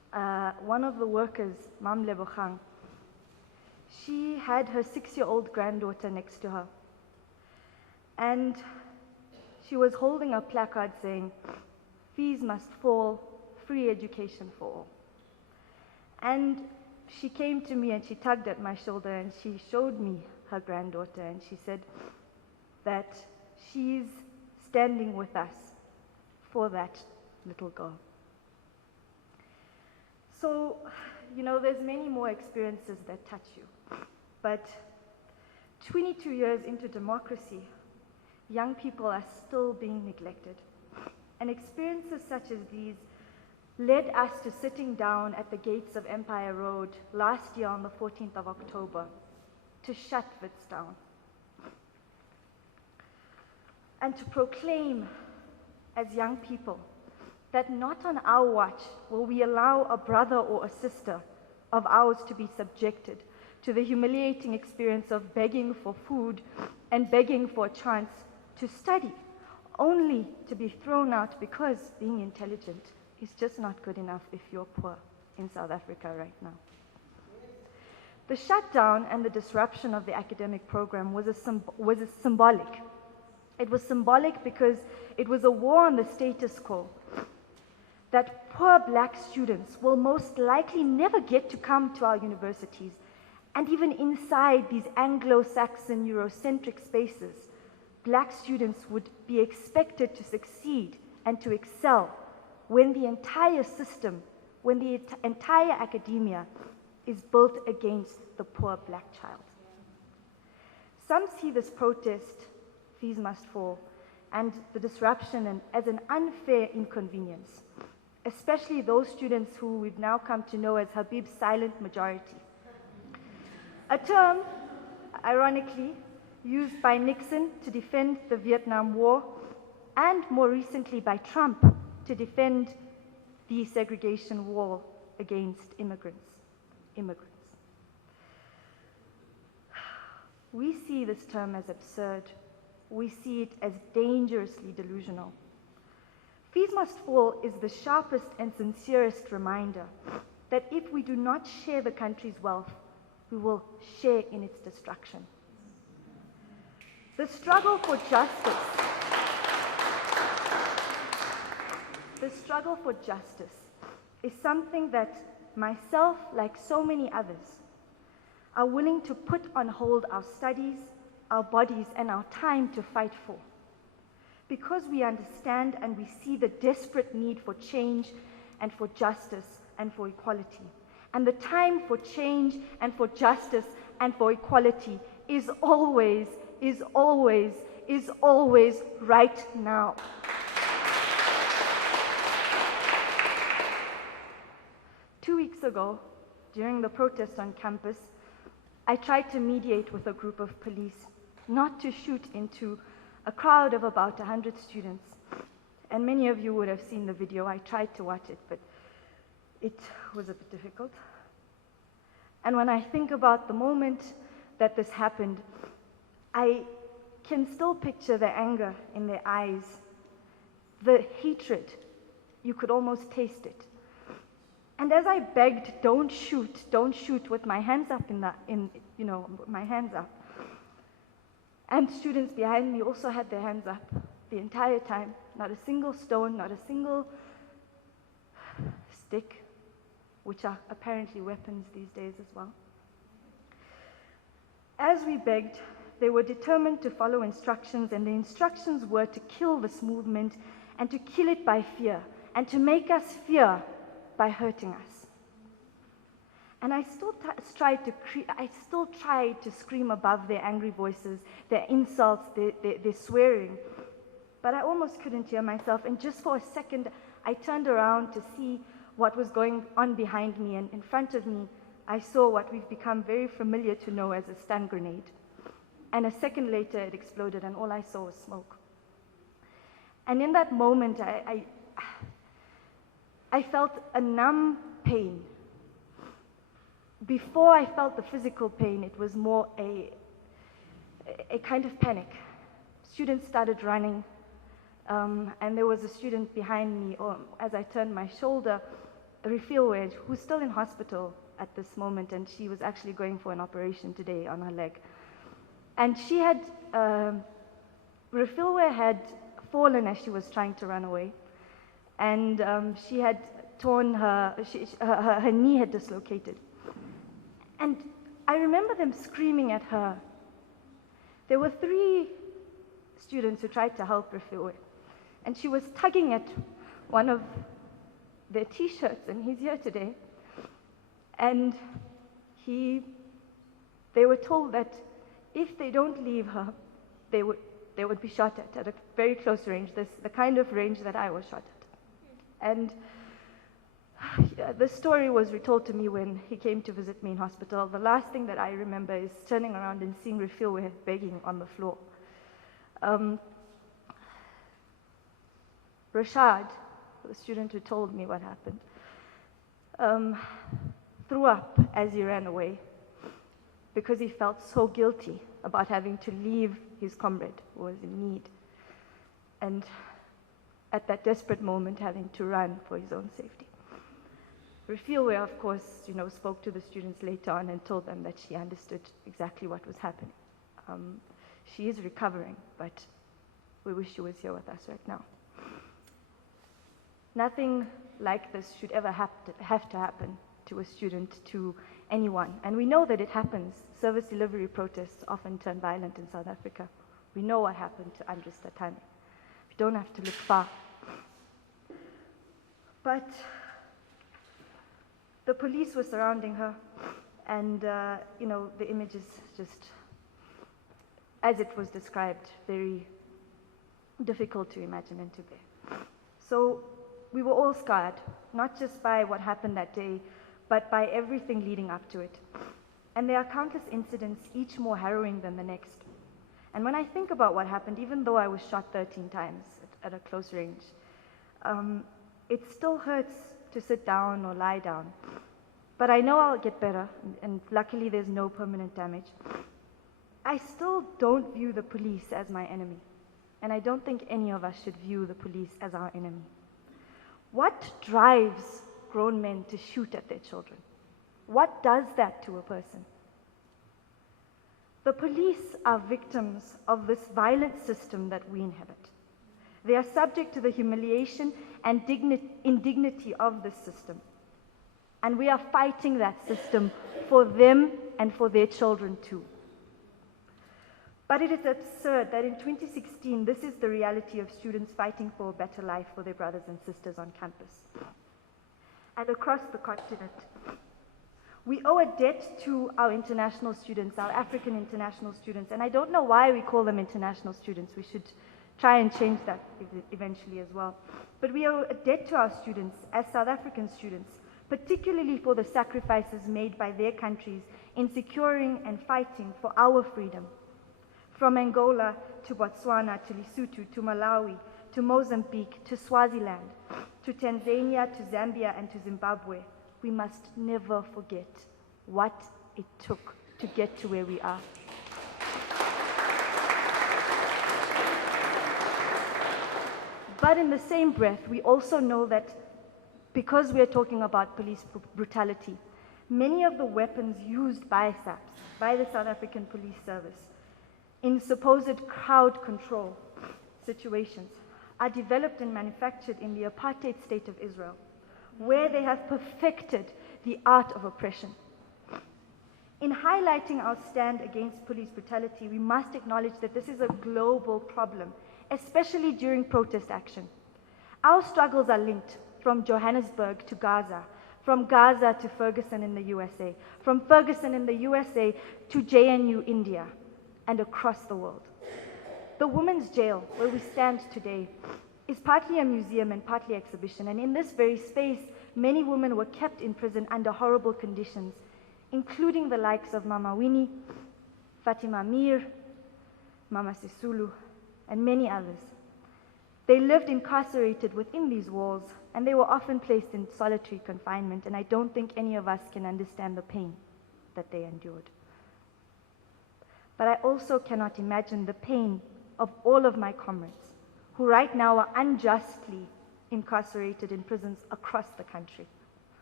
one of the workers, Mam Lebogang, she had her 6-year-old granddaughter next to her. And she was holding a placard saying, "Fees must fall, free education for all." And she came to me and she tugged at my shoulder and she showed me her granddaughter and she said that she's standing with us for that little girl. So, there's many more experiences that touch you. But 22 years into democracy, young people are still being neglected. And experiences such as these led us to sitting down at the gates of Empire Road last year on the 14th of October to shut Wits down. And to proclaim as young people that not on our watch will we allow a brother or a sister of ours to be subjected to the humiliating experience of begging for food and begging for a chance to study, only to be thrown out because being intelligent is just not good enough if you're poor in South Africa right now. The shutdown and the disruption of the academic program was symbolic. It was symbolic because it was a war on the status quo, that poor black students will most likely never get to come to our universities, and even inside these Anglo-Saxon Eurocentric spaces, black students would be expected to succeed and to excel when the entire system, when the entire academia is built against the poor black child. Some see this protest, fees must fall, and the disruption as an unfair inconvenience, especially those students who we've now come to know as Habib's silent majority. A term, ironically, used by Nixon to defend the Vietnam War, and more recently by Trump to defend the segregation wall against immigrants. We see this term as absurd. We see it as dangerously delusional. Fees must fall is the sharpest and sincerest reminder that if we do not share the country's wealth, we will share in its destruction. The struggle for justice, is something that myself, like so many others, are willing to put on hold our studies, our bodies, and our time to fight for. Because we understand and we see the desperate need for change and for justice and for equality. And the time for change and for justice and for equality is always right now. Two weeks ago, during the protest on campus, I tried to mediate with a group of police not to shoot into a crowd of about 100 students. And many of you would have seen the video. I tried to watch it, but it was a bit difficult. And when I think about the moment that this happened, I can still picture the anger in their eyes, the hatred. You could almost taste it. And as I begged, don't shoot, with my hands up my hands up. And students behind me also had their hands up the entire time. Not a single stone, not a single stick, which are apparently weapons these days as well. As we begged, they were determined to follow instructions, and the instructions were to kill this movement and to kill it by fear, and to make us fear by hurting us. And I still tried to scream above their angry voices, their insults, their swearing. But I almost couldn't hear myself. And just for a second, I turned around to see what was going on behind me. And in front of me, I saw what we've become very familiar to know as a stun grenade. And a second later, it exploded, and all I saw was smoke. And in that moment, I felt a numb pain. Before I felt the physical pain, it was more a kind of panic. Students started running, and there was a student behind me. As I turned my shoulder, Refielwe, who's still in hospital at this moment, and she was actually going for an operation today on her leg. And she had, Refielwe had fallen as she was trying to run away, and she had torn her knee had dislocated. And I remember them screaming at her. There were 3 students who tried to help Refielwe, and she was tugging at one of their t-shirts, and he's here today. And they were told that if they don't leave her, they would be shot at a very close range, the kind of range that I was shot at. And the story was retold to me when he came to visit me in hospital. The last thing that I remember is turning around and seeing Refielwe begging on the floor. Rashad, the student who told me what happened, threw up as he ran away because he felt so guilty about having to leave his comrade who was in need, and at that desperate moment having to run for his own safety. Refielwe, of course, spoke to the students later on and told them that she understood exactly what was happening. She is recovering, but we wish she was here with us right now. Nothing like this should ever have to happen to a student, to anyone. And we know that it happens. Service delivery protests often turn violent in South Africa. We know what happened to Andres Tatane. We don't have to look far. But the police were surrounding her, and the image is just, as it was described, very difficult to imagine and to bear. So we were all scarred, not just by what happened that day, but by everything leading up to it. And there are countless incidents, each more harrowing than the next. And when I think about what happened, even though I was shot 13 times at a close range, it still hurts to sit down or lie down. But I know I'll get better, and luckily there's no permanent damage. I still don't view the police as my enemy, and I don't think any of us should view the police as our enemy. What drives grown men to shoot at their children? What does that to a person? The police are victims of this violent system that we inhabit. They are subject to the humiliation and indignity of this system. And we are fighting that system for them and for their children too. But it is absurd that in 2016, this is the reality of students fighting for a better life for their brothers and sisters on campus and across the continent. We owe a debt to our international students, our African international students, and I don't know why we call them international students. We should try and change that eventually as well. But we owe a debt to our students as South African students, particularly for the sacrifices made by their countries in securing and fighting for our freedom. From Angola to Botswana to Lesotho to Malawi to Mozambique to Swaziland to Tanzania to Zambia and to Zimbabwe, we must never forget what it took to get to where we are. But in the same breath, we also know that because we are talking about police brutality, many of the weapons used by SAPS, by the South African Police Service, in supposed crowd control situations, are developed and manufactured in the apartheid state of Israel, where they have perfected the art of oppression. In highlighting our stand against police brutality, we must acknowledge that this is a global problem, especially during protest action. Our struggles are linked from Johannesburg to Gaza, from Gaza to Ferguson in the USA, from Ferguson in the USA to JNU, India, and across the world. The women's jail, where we stand today, is partly a museum and partly exhibition, and in this very space, many women were kept in prison under horrible conditions, including the likes of Mama Winnie, Fatima Mir, Mama Sisulu, and many others. They lived incarcerated within these walls, and they were often placed in solitary confinement, and I don't think any of us can understand the pain that they endured. But I also cannot imagine the pain of all of my comrades who right now are unjustly incarcerated in prisons across the country.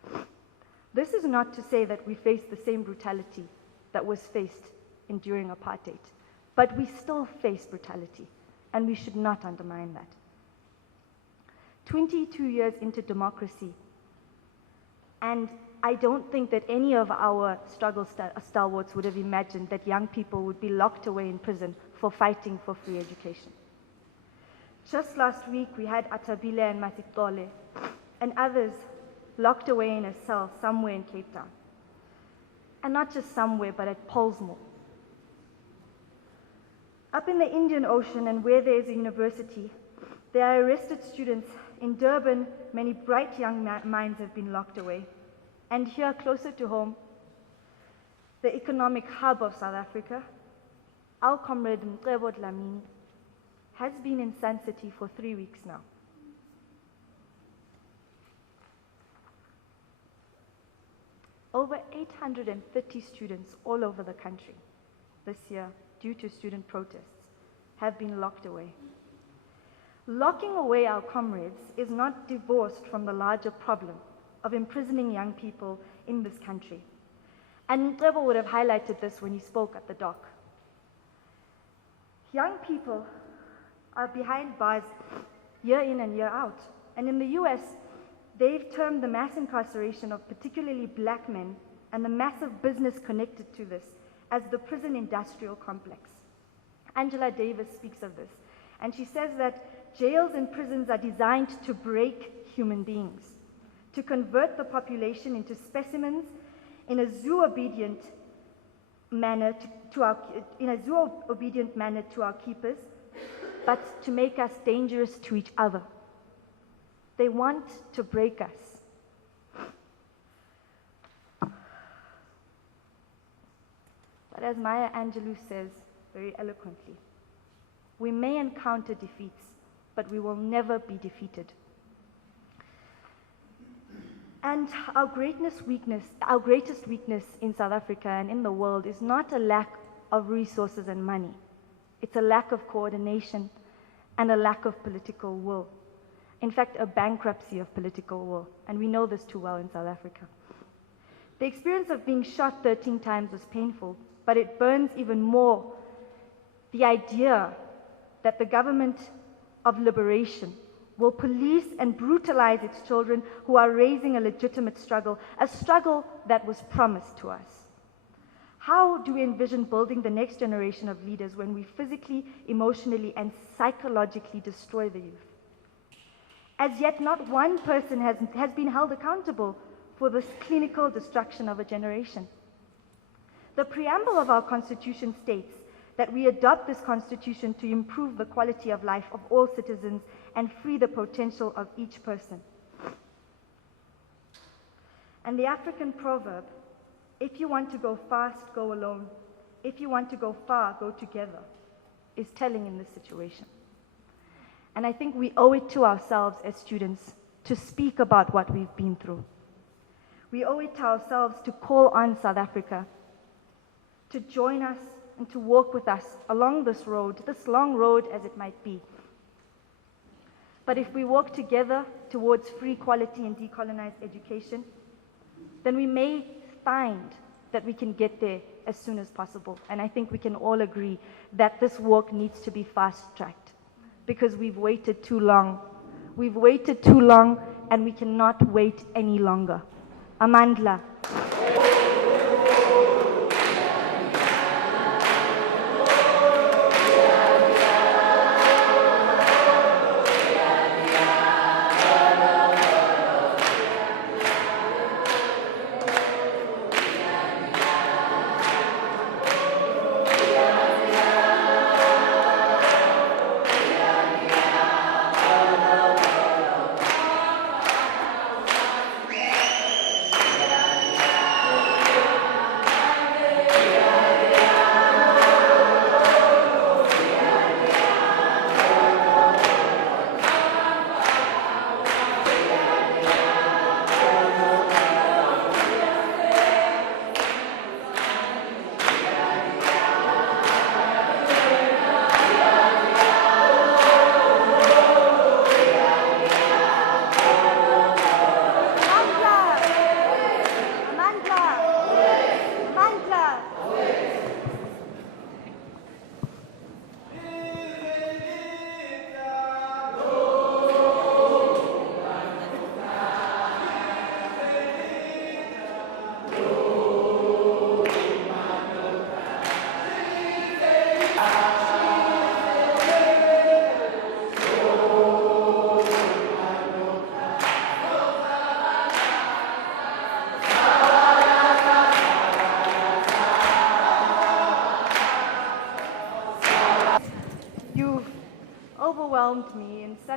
This is not to say that we face the same brutality that was faced during apartheid, but we still face brutality, and we should not undermine that. 22 years into democracy, and I don't think that any of our struggle stalwarts would have imagined that young people would be locked away in prison for fighting for free education. Just last week, we had Atabile and Matitole and others locked away in a cell somewhere in Cape Town. And not just somewhere, but at Pollsmoor. Up in the Indian Ocean and where there is a university, there are arrested students. In Durban, many bright young minds have been locked away. And here, closer to home, the economic hub of South Africa, our comrade Mcebo Dlamini has been in Sun City for 3 weeks now. Over 850 students all over the country this year, due to student protests, have been locked away. Locking away our comrades is not divorced from the larger problem of imprisoning young people in this country. And Mcebo would have highlighted this when he spoke at the dock. Young people are behind bars year in and year out. And in the US, they've termed the mass incarceration of particularly black men and the massive business connected to this as the prison industrial complex. Angela Davis speaks of this, and she says that jails and prisons are designed to break human beings, to convert the population into specimens in a zoo-obedient manner to our keepers, but to make us dangerous to each other. They want to break us. But as Maya Angelou says very eloquently, we may encounter defeats, but we will never be defeated. And our greatest weakness in South Africa and in the world is not a lack of resources and money. It's a lack of coordination and a lack of political will. In fact, a bankruptcy of political will, and we know this too well in South Africa. The experience of being shot 13 times was painful, but it burns even more the idea that the government of liberation will police and brutalize its children who are raising a legitimate struggle, a struggle that was promised to us. How do we envision building the next generation of leaders when we physically, emotionally, and psychologically destroy the youth? As yet, not one person has been held accountable for this clinical destruction of a generation. The preamble of our Constitution states that we adopt this Constitution to improve the quality of life of all citizens and free the potential of each person. And the African proverb, if you want to go fast, go alone. If you want to go far, go together, is telling in this situation. And I think we owe it to ourselves as students to speak about what we've been through. We owe it to ourselves to call on South Africa to join us and to walk with us along this road, this long road as it might be. But if we walk together towards free, quality, and decolonized education, then we may find that we can get there as soon as possible. And I think we can all agree that this walk needs to be fast-tracked because we've waited too long. We've waited too long, and we cannot wait any longer. Amandla.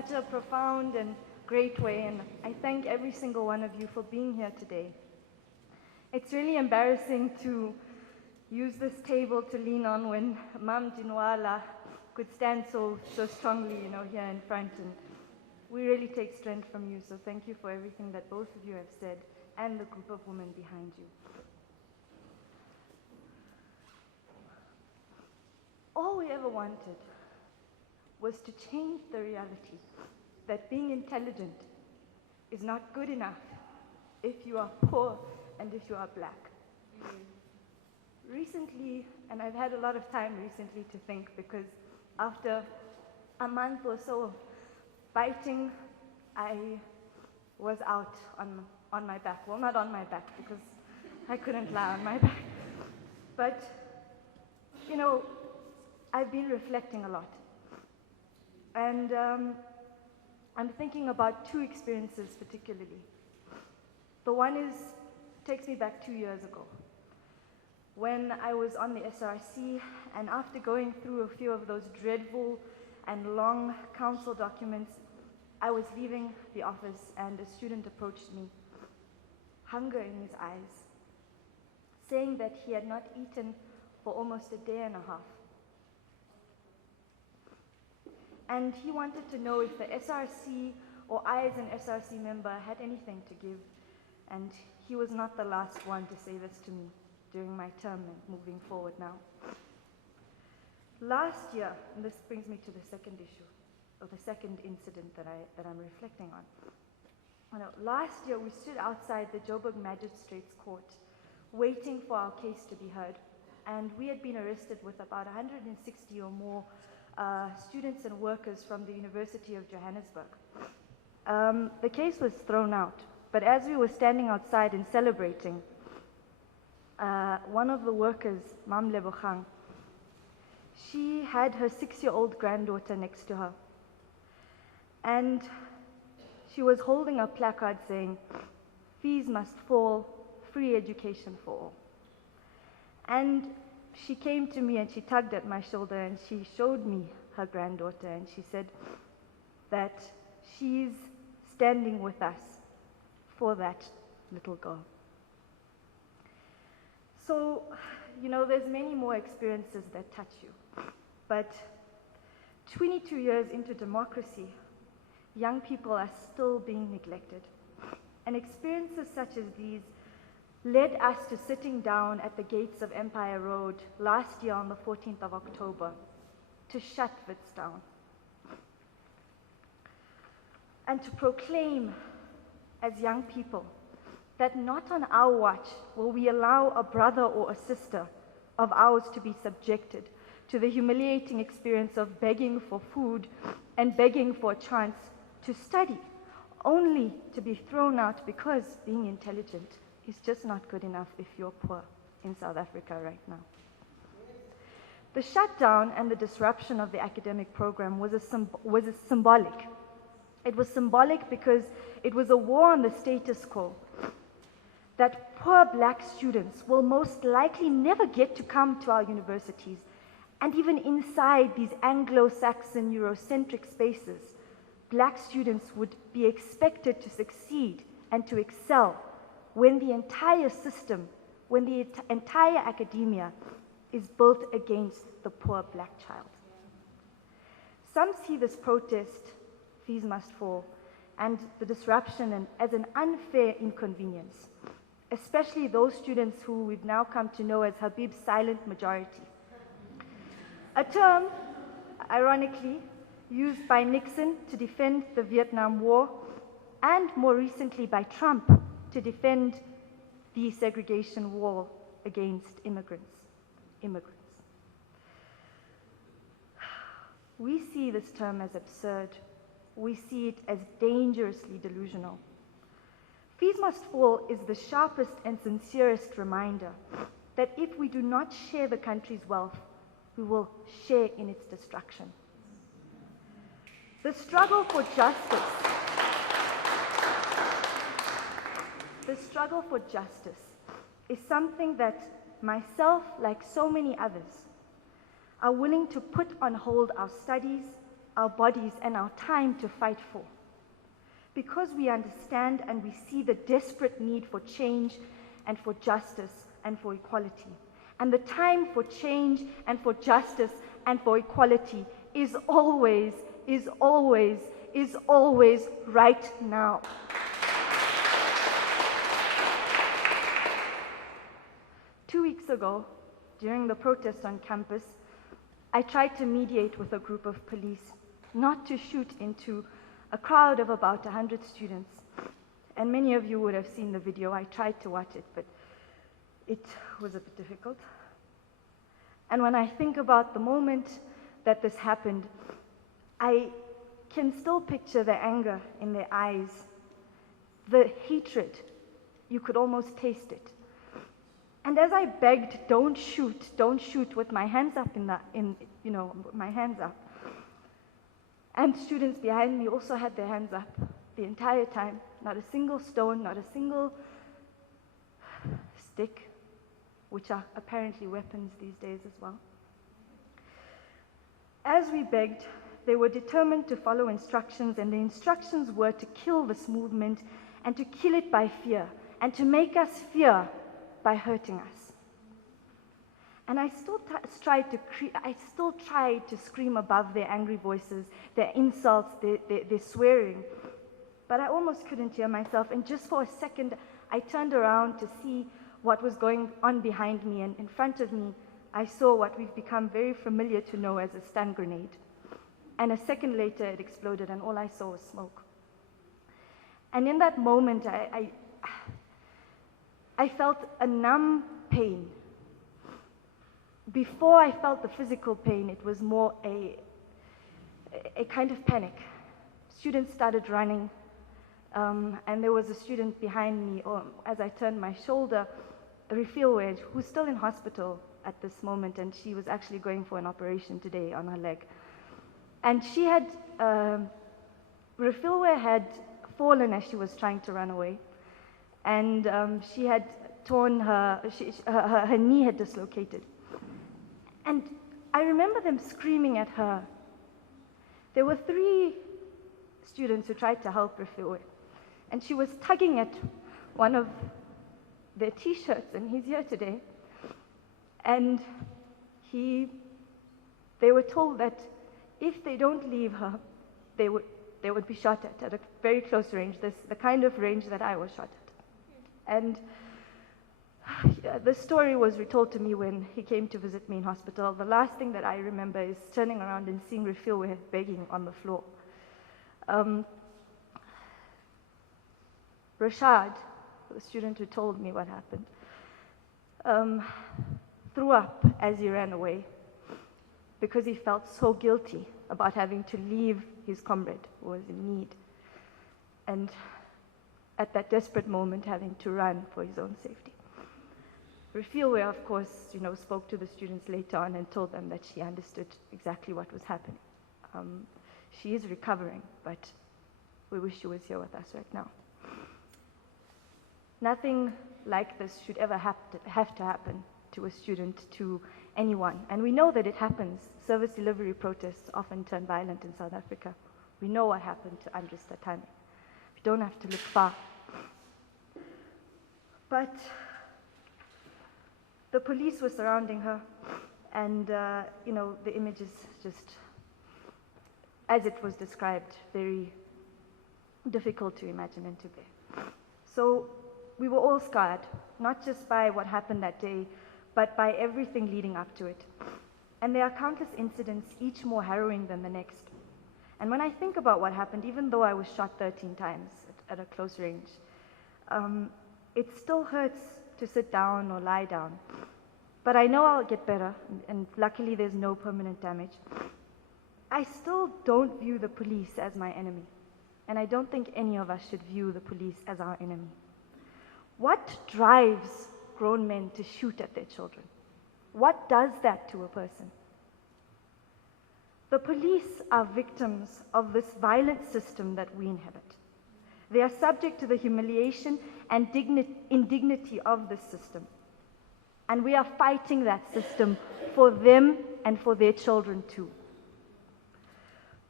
such a profound and great way, and I thank every single one of you for being here today. It's really embarrassing to use this table to lean on when Mam Dinwala could stand so strongly, here in front, and we really take strength from you, so thank you for everything that both of you have said, and the group of women behind you. All we ever wanted was to change the reality that being intelligent is not good enough if you are poor and if you are black. Recently, and I've had a lot of time recently to think, because after a month or so of fighting, I was out on my back. Well, not on my back, because I couldn't lie on my back. But, I've been reflecting a lot. And I'm thinking about two experiences particularly. The one takes me back 2 years ago, when I was on the SRC, and after going through a few of those dreadful and long council documents, I was leaving the office and a student approached me, hunger in his eyes, saying that he had not eaten for almost a day and a half. And he wanted to know if the SRC or I as an SRC member had anything to give. And he was not the last one to say this to me during my term and moving forward now. Last year, and this brings me to the second issue, or the second incident that I'm reflecting on. Last year, we stood outside the Joburg Magistrates Court waiting for our case to be heard. And we had been arrested with about 160 or more students and workers from the University of Johannesburg. The case was thrown out, but as we were standing outside and celebrating, one of the workers, Mam Lebogang, she had her 6-year-old granddaughter next to her. And she was holding a placard saying, "Fees must fall, free education for all." And she came to me and she tugged at my shoulder and she showed me her granddaughter, and she said that she's standing with us for that little girl. So, there's many more experiences that touch you. But 22 years into democracy, young people are still being neglected. And experiences such as these led us to sitting down at the gates of Empire Road last year on the 14th of October to shut Wits down. And to proclaim as young people that not on our watch will we allow a brother or a sister of ours to be subjected to the humiliating experience of begging for food and begging for a chance to study, only to be thrown out because being intelligent is just not good enough if you're poor in South Africa right now. The shutdown and the disruption of the academic program was symbolic. It was symbolic because it was a war on the status quo, that poor black students will most likely never get to come to our universities, and even inside these Anglo-Saxon Eurocentric spaces, black students would be expected to succeed and to excel when the entire system, when the entire academia is built against the poor black child. Some see this protest, fees must fall, and the disruption as an unfair inconvenience, especially those students who we've now come to know as Habib's silent majority. A term, ironically, used by Nixon to defend the Vietnam War, and more recently by Trump to defend the segregation wall against immigrants. We see this term as absurd. We see it as dangerously delusional. Fees must fall is the sharpest and sincerest reminder that if we do not share the country's wealth, we will share in its destruction. The struggle for justice, is something that myself, like so many others, are willing to put on hold our studies, our bodies, and our time to fight for. Because we understand and we see the desperate need for change and for justice and for equality. And the time for change and for justice and for equality is always right now. Two weeks ago, during the protest on campus, I tried to mediate with a group of police not to shoot into a crowd of about 100 students. And many of you would have seen the video. I tried to watch it, but it was a bit difficult. And when I think about the moment that this happened, I can still picture the anger in their eyes, the hatred. You could almost taste it. And as I begged, don't shoot, with my hands up my hands up. And students behind me also had their hands up the entire time. Not a single stone, not a single stick, which are apparently weapons these days as well. As we begged, they were determined to follow instructions, and the instructions were to kill this movement and to kill it by fear, and to make us fear by hurting us. And I still tried to scream above their angry voices, their insults, their swearing. But I almost couldn't hear myself. And just for a second, I turned around to see what was going on behind me. And in front of me, I saw what we've become very familiar to know as a stun grenade. And a second later, it exploded, and all I saw was smoke. And in that moment, I felt a numb pain. Before I felt the physical pain, it was more a kind of panic. Students started running, and there was a student behind me, or as I turned my shoulder, Refilwe, who's still in hospital at this moment, and she was actually going for an operation today on her leg. And she had, Refilwe had fallen as she was trying to run away, and she had torn her knee had dislocated. And I remember them screaming at her. There were 3 students who tried to help Refilwe, and she was tugging at one of their t-shirts, and he's here today. And they were told that if they don't leave her, they would be shot at a very close range, the kind of range that I was shot at. And the story was retold to me when he came to visit me in hospital. The last thing that I remember is turning around and seeing Refilwe begging on the floor. Rashad, the student who told me what happened, threw up as he ran away because he felt so guilty about having to leave his comrade who was in need, and at that desperate moment having to run for his own safety. Refilwe, of course, spoke to the students later on and told them that she understood exactly what was happening. She is recovering, but we wish she was here with us right now. Nothing like this should ever have to happen to a student, to anyone. And we know that it happens. Service delivery protests often turn violent in South Africa. We know what happened to Andres Tatane. We don't have to look far. But the police were surrounding her, and the image is just, as it was described, very difficult to imagine and to bear. So we were all scarred, not just by what happened that day, but by everything leading up to it. And there are countless incidents, each more harrowing than the next. And when I think about what happened, even though I was shot 13 times at a close range, it still hurts to sit down or lie down. But I know I'll get better, and luckily there's no permanent damage. I still don't view the police as my enemy, and I don't think any of us should view the police as our enemy. What drives grown men to shoot at their children? What does that to a person? The police are victims of this violent system that we inhabit. They are subject to the humiliation and indignity of this system. And we are fighting that system for them and for their children too.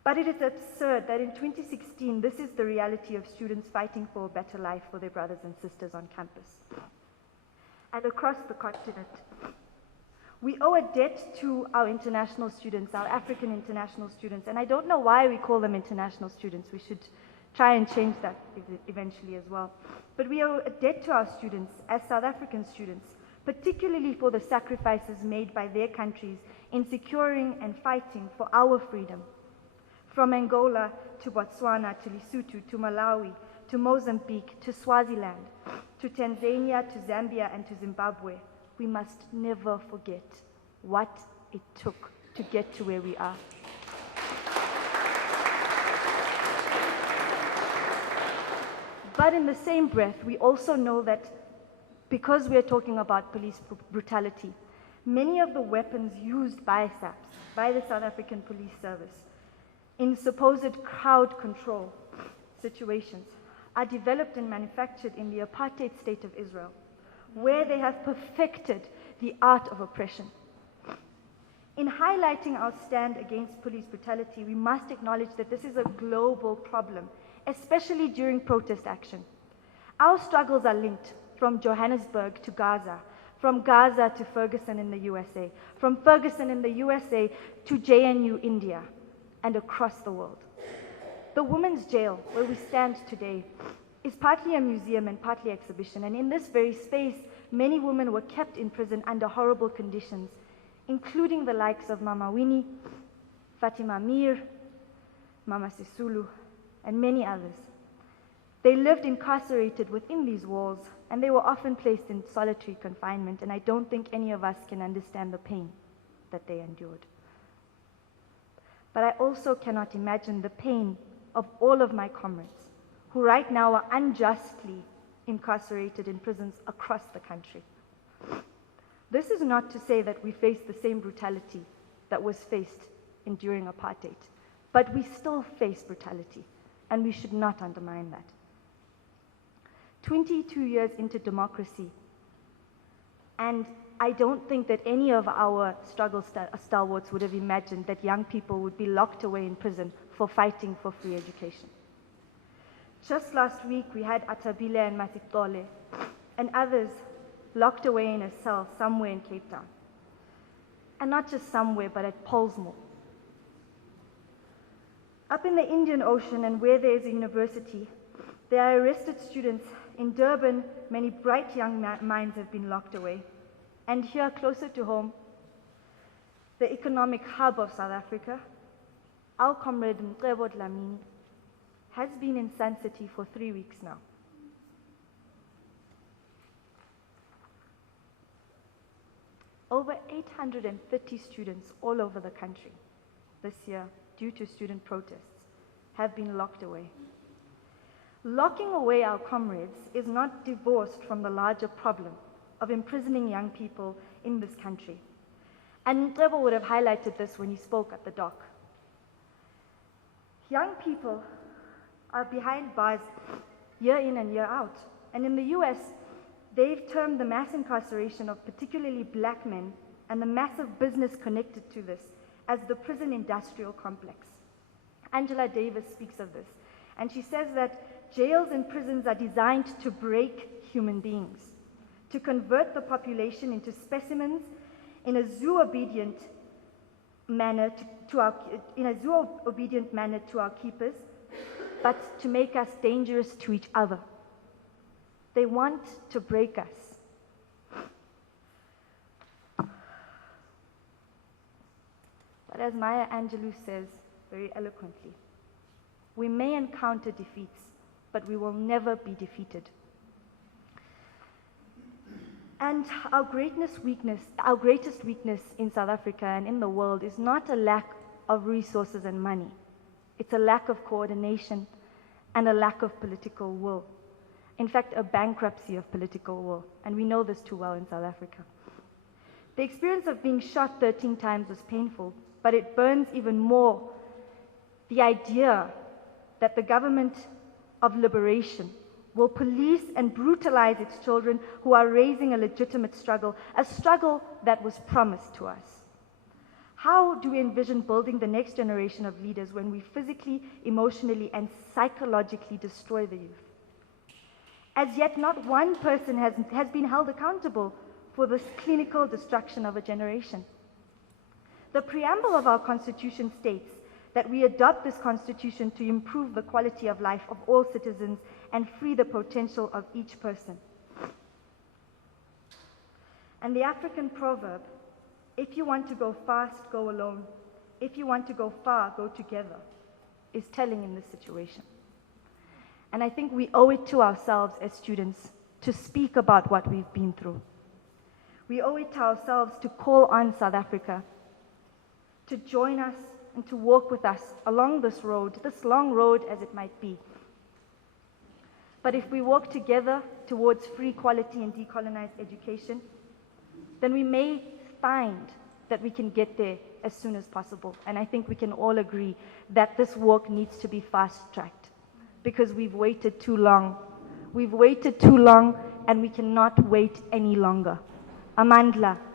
But it is absurd that in 2016, this is the reality of students fighting for a better life for their brothers and sisters on campus and across the continent. We owe a debt to our international students, our African international students, and I don't know why we call them international students. We should try and change that eventually as well. But we owe a debt to our students as South African students, particularly for the sacrifices made by their countries in securing and fighting for our freedom. From Angola to Botswana to Lesotho to Malawi to Mozambique to Swaziland to Tanzania to Zambia and to Zimbabwe, we must never forget what it took to get to where we are. But in the same breath, we also know that because we are talking about police brutality, many of the weapons used by SAPS, by the South African Police Service, in supposed crowd control situations, are developed and manufactured in the apartheid state of Israel, where they have perfected the art of oppression. In highlighting our stand against police brutality, we must acknowledge that this is a global problem, especially during protest action. Our struggles are linked from Johannesburg to Gaza, from Gaza to Ferguson in the USA, from Ferguson in the USA to JNU, India, and across the world. The women's jail, where we stand today, is partly a museum and partly exhibition, and in this very space, many women were kept in prison under horrible conditions, including the likes of Mama Winnie, Fatima Mir, Mama Sisulu, and many others. They lived incarcerated within these walls, and they were often placed in solitary confinement, and I don't think any of us can understand the pain that they endured. But I also cannot imagine the pain of all of my comrades who right now are unjustly incarcerated in prisons across the country. This is not to say that we face the same brutality that was faced during apartheid, but we still face brutality, and we should not undermine that. 22 years into democracy, and I don't think that any of our struggle stalwarts would have imagined that young people would be locked away in prison for fighting for free education. Just last week, we had Atabile and Matikole and others locked away in a cell somewhere in Cape Town. And not just somewhere, but at Pollsmoor. Up in the Indian Ocean and where there is a university, there are arrested students. In Durban, many bright young minds have been locked away. And here, closer to home, the economic hub of South Africa, our comrade Mcebo Dlamini has been in Sun City for 3 weeks now. Over 830 students all over the country this year, due to student protests, have been locked away. Locking away our comrades is not divorced from the larger problem of imprisoning young people in this country. And Mcebo would have highlighted this when he spoke at the dock. Young people are behind bars year in and year out. And in the US, they've termed the mass incarceration of particularly black men and the massive business connected to this as the prison industrial complex. Angela Davis speaks of this, and she says that jails and prisons are designed to break human beings, to convert the population into specimens in a zoo-obedient manner to our keepers, but to make us dangerous to each other. They want to break us. But as Maya Angelou says very eloquently, we may encounter defeats, but we will never be defeated. And our greatest weakness in South Africa and in the world is not a lack of resources and money. It's a lack of coordination and a lack of political will. In fact, a bankruptcy of political will, and we know this too well in South Africa. The experience of being shot 13 times was painful, but it burns even more the idea that the government of liberation will police and brutalize its children who are raising a legitimate struggle, a struggle that was promised to us. How do we envision building the next generation of leaders when we physically, emotionally, and psychologically destroy the youth? As yet, not one person has been held accountable for this clinical destruction of a generation. The preamble of our Constitution states that we adopt this Constitution to improve the quality of life of all citizens and free the potential of each person. And the African proverb, if you want to go fast, go alone. If you want to go far, go together, is telling in this situation. And I think we owe it to ourselves as students to speak about what we've been through. We owe it to ourselves to call on South Africa to join us and to walk with us along this road, this long road as it might be. But if we walk together towards free, quality, and decolonized education, then we may find that we can get there as soon as possible. And I think we can all agree that this walk needs to be fast-tracked because we've waited too long. We've waited too long and we cannot wait any longer. Amandla.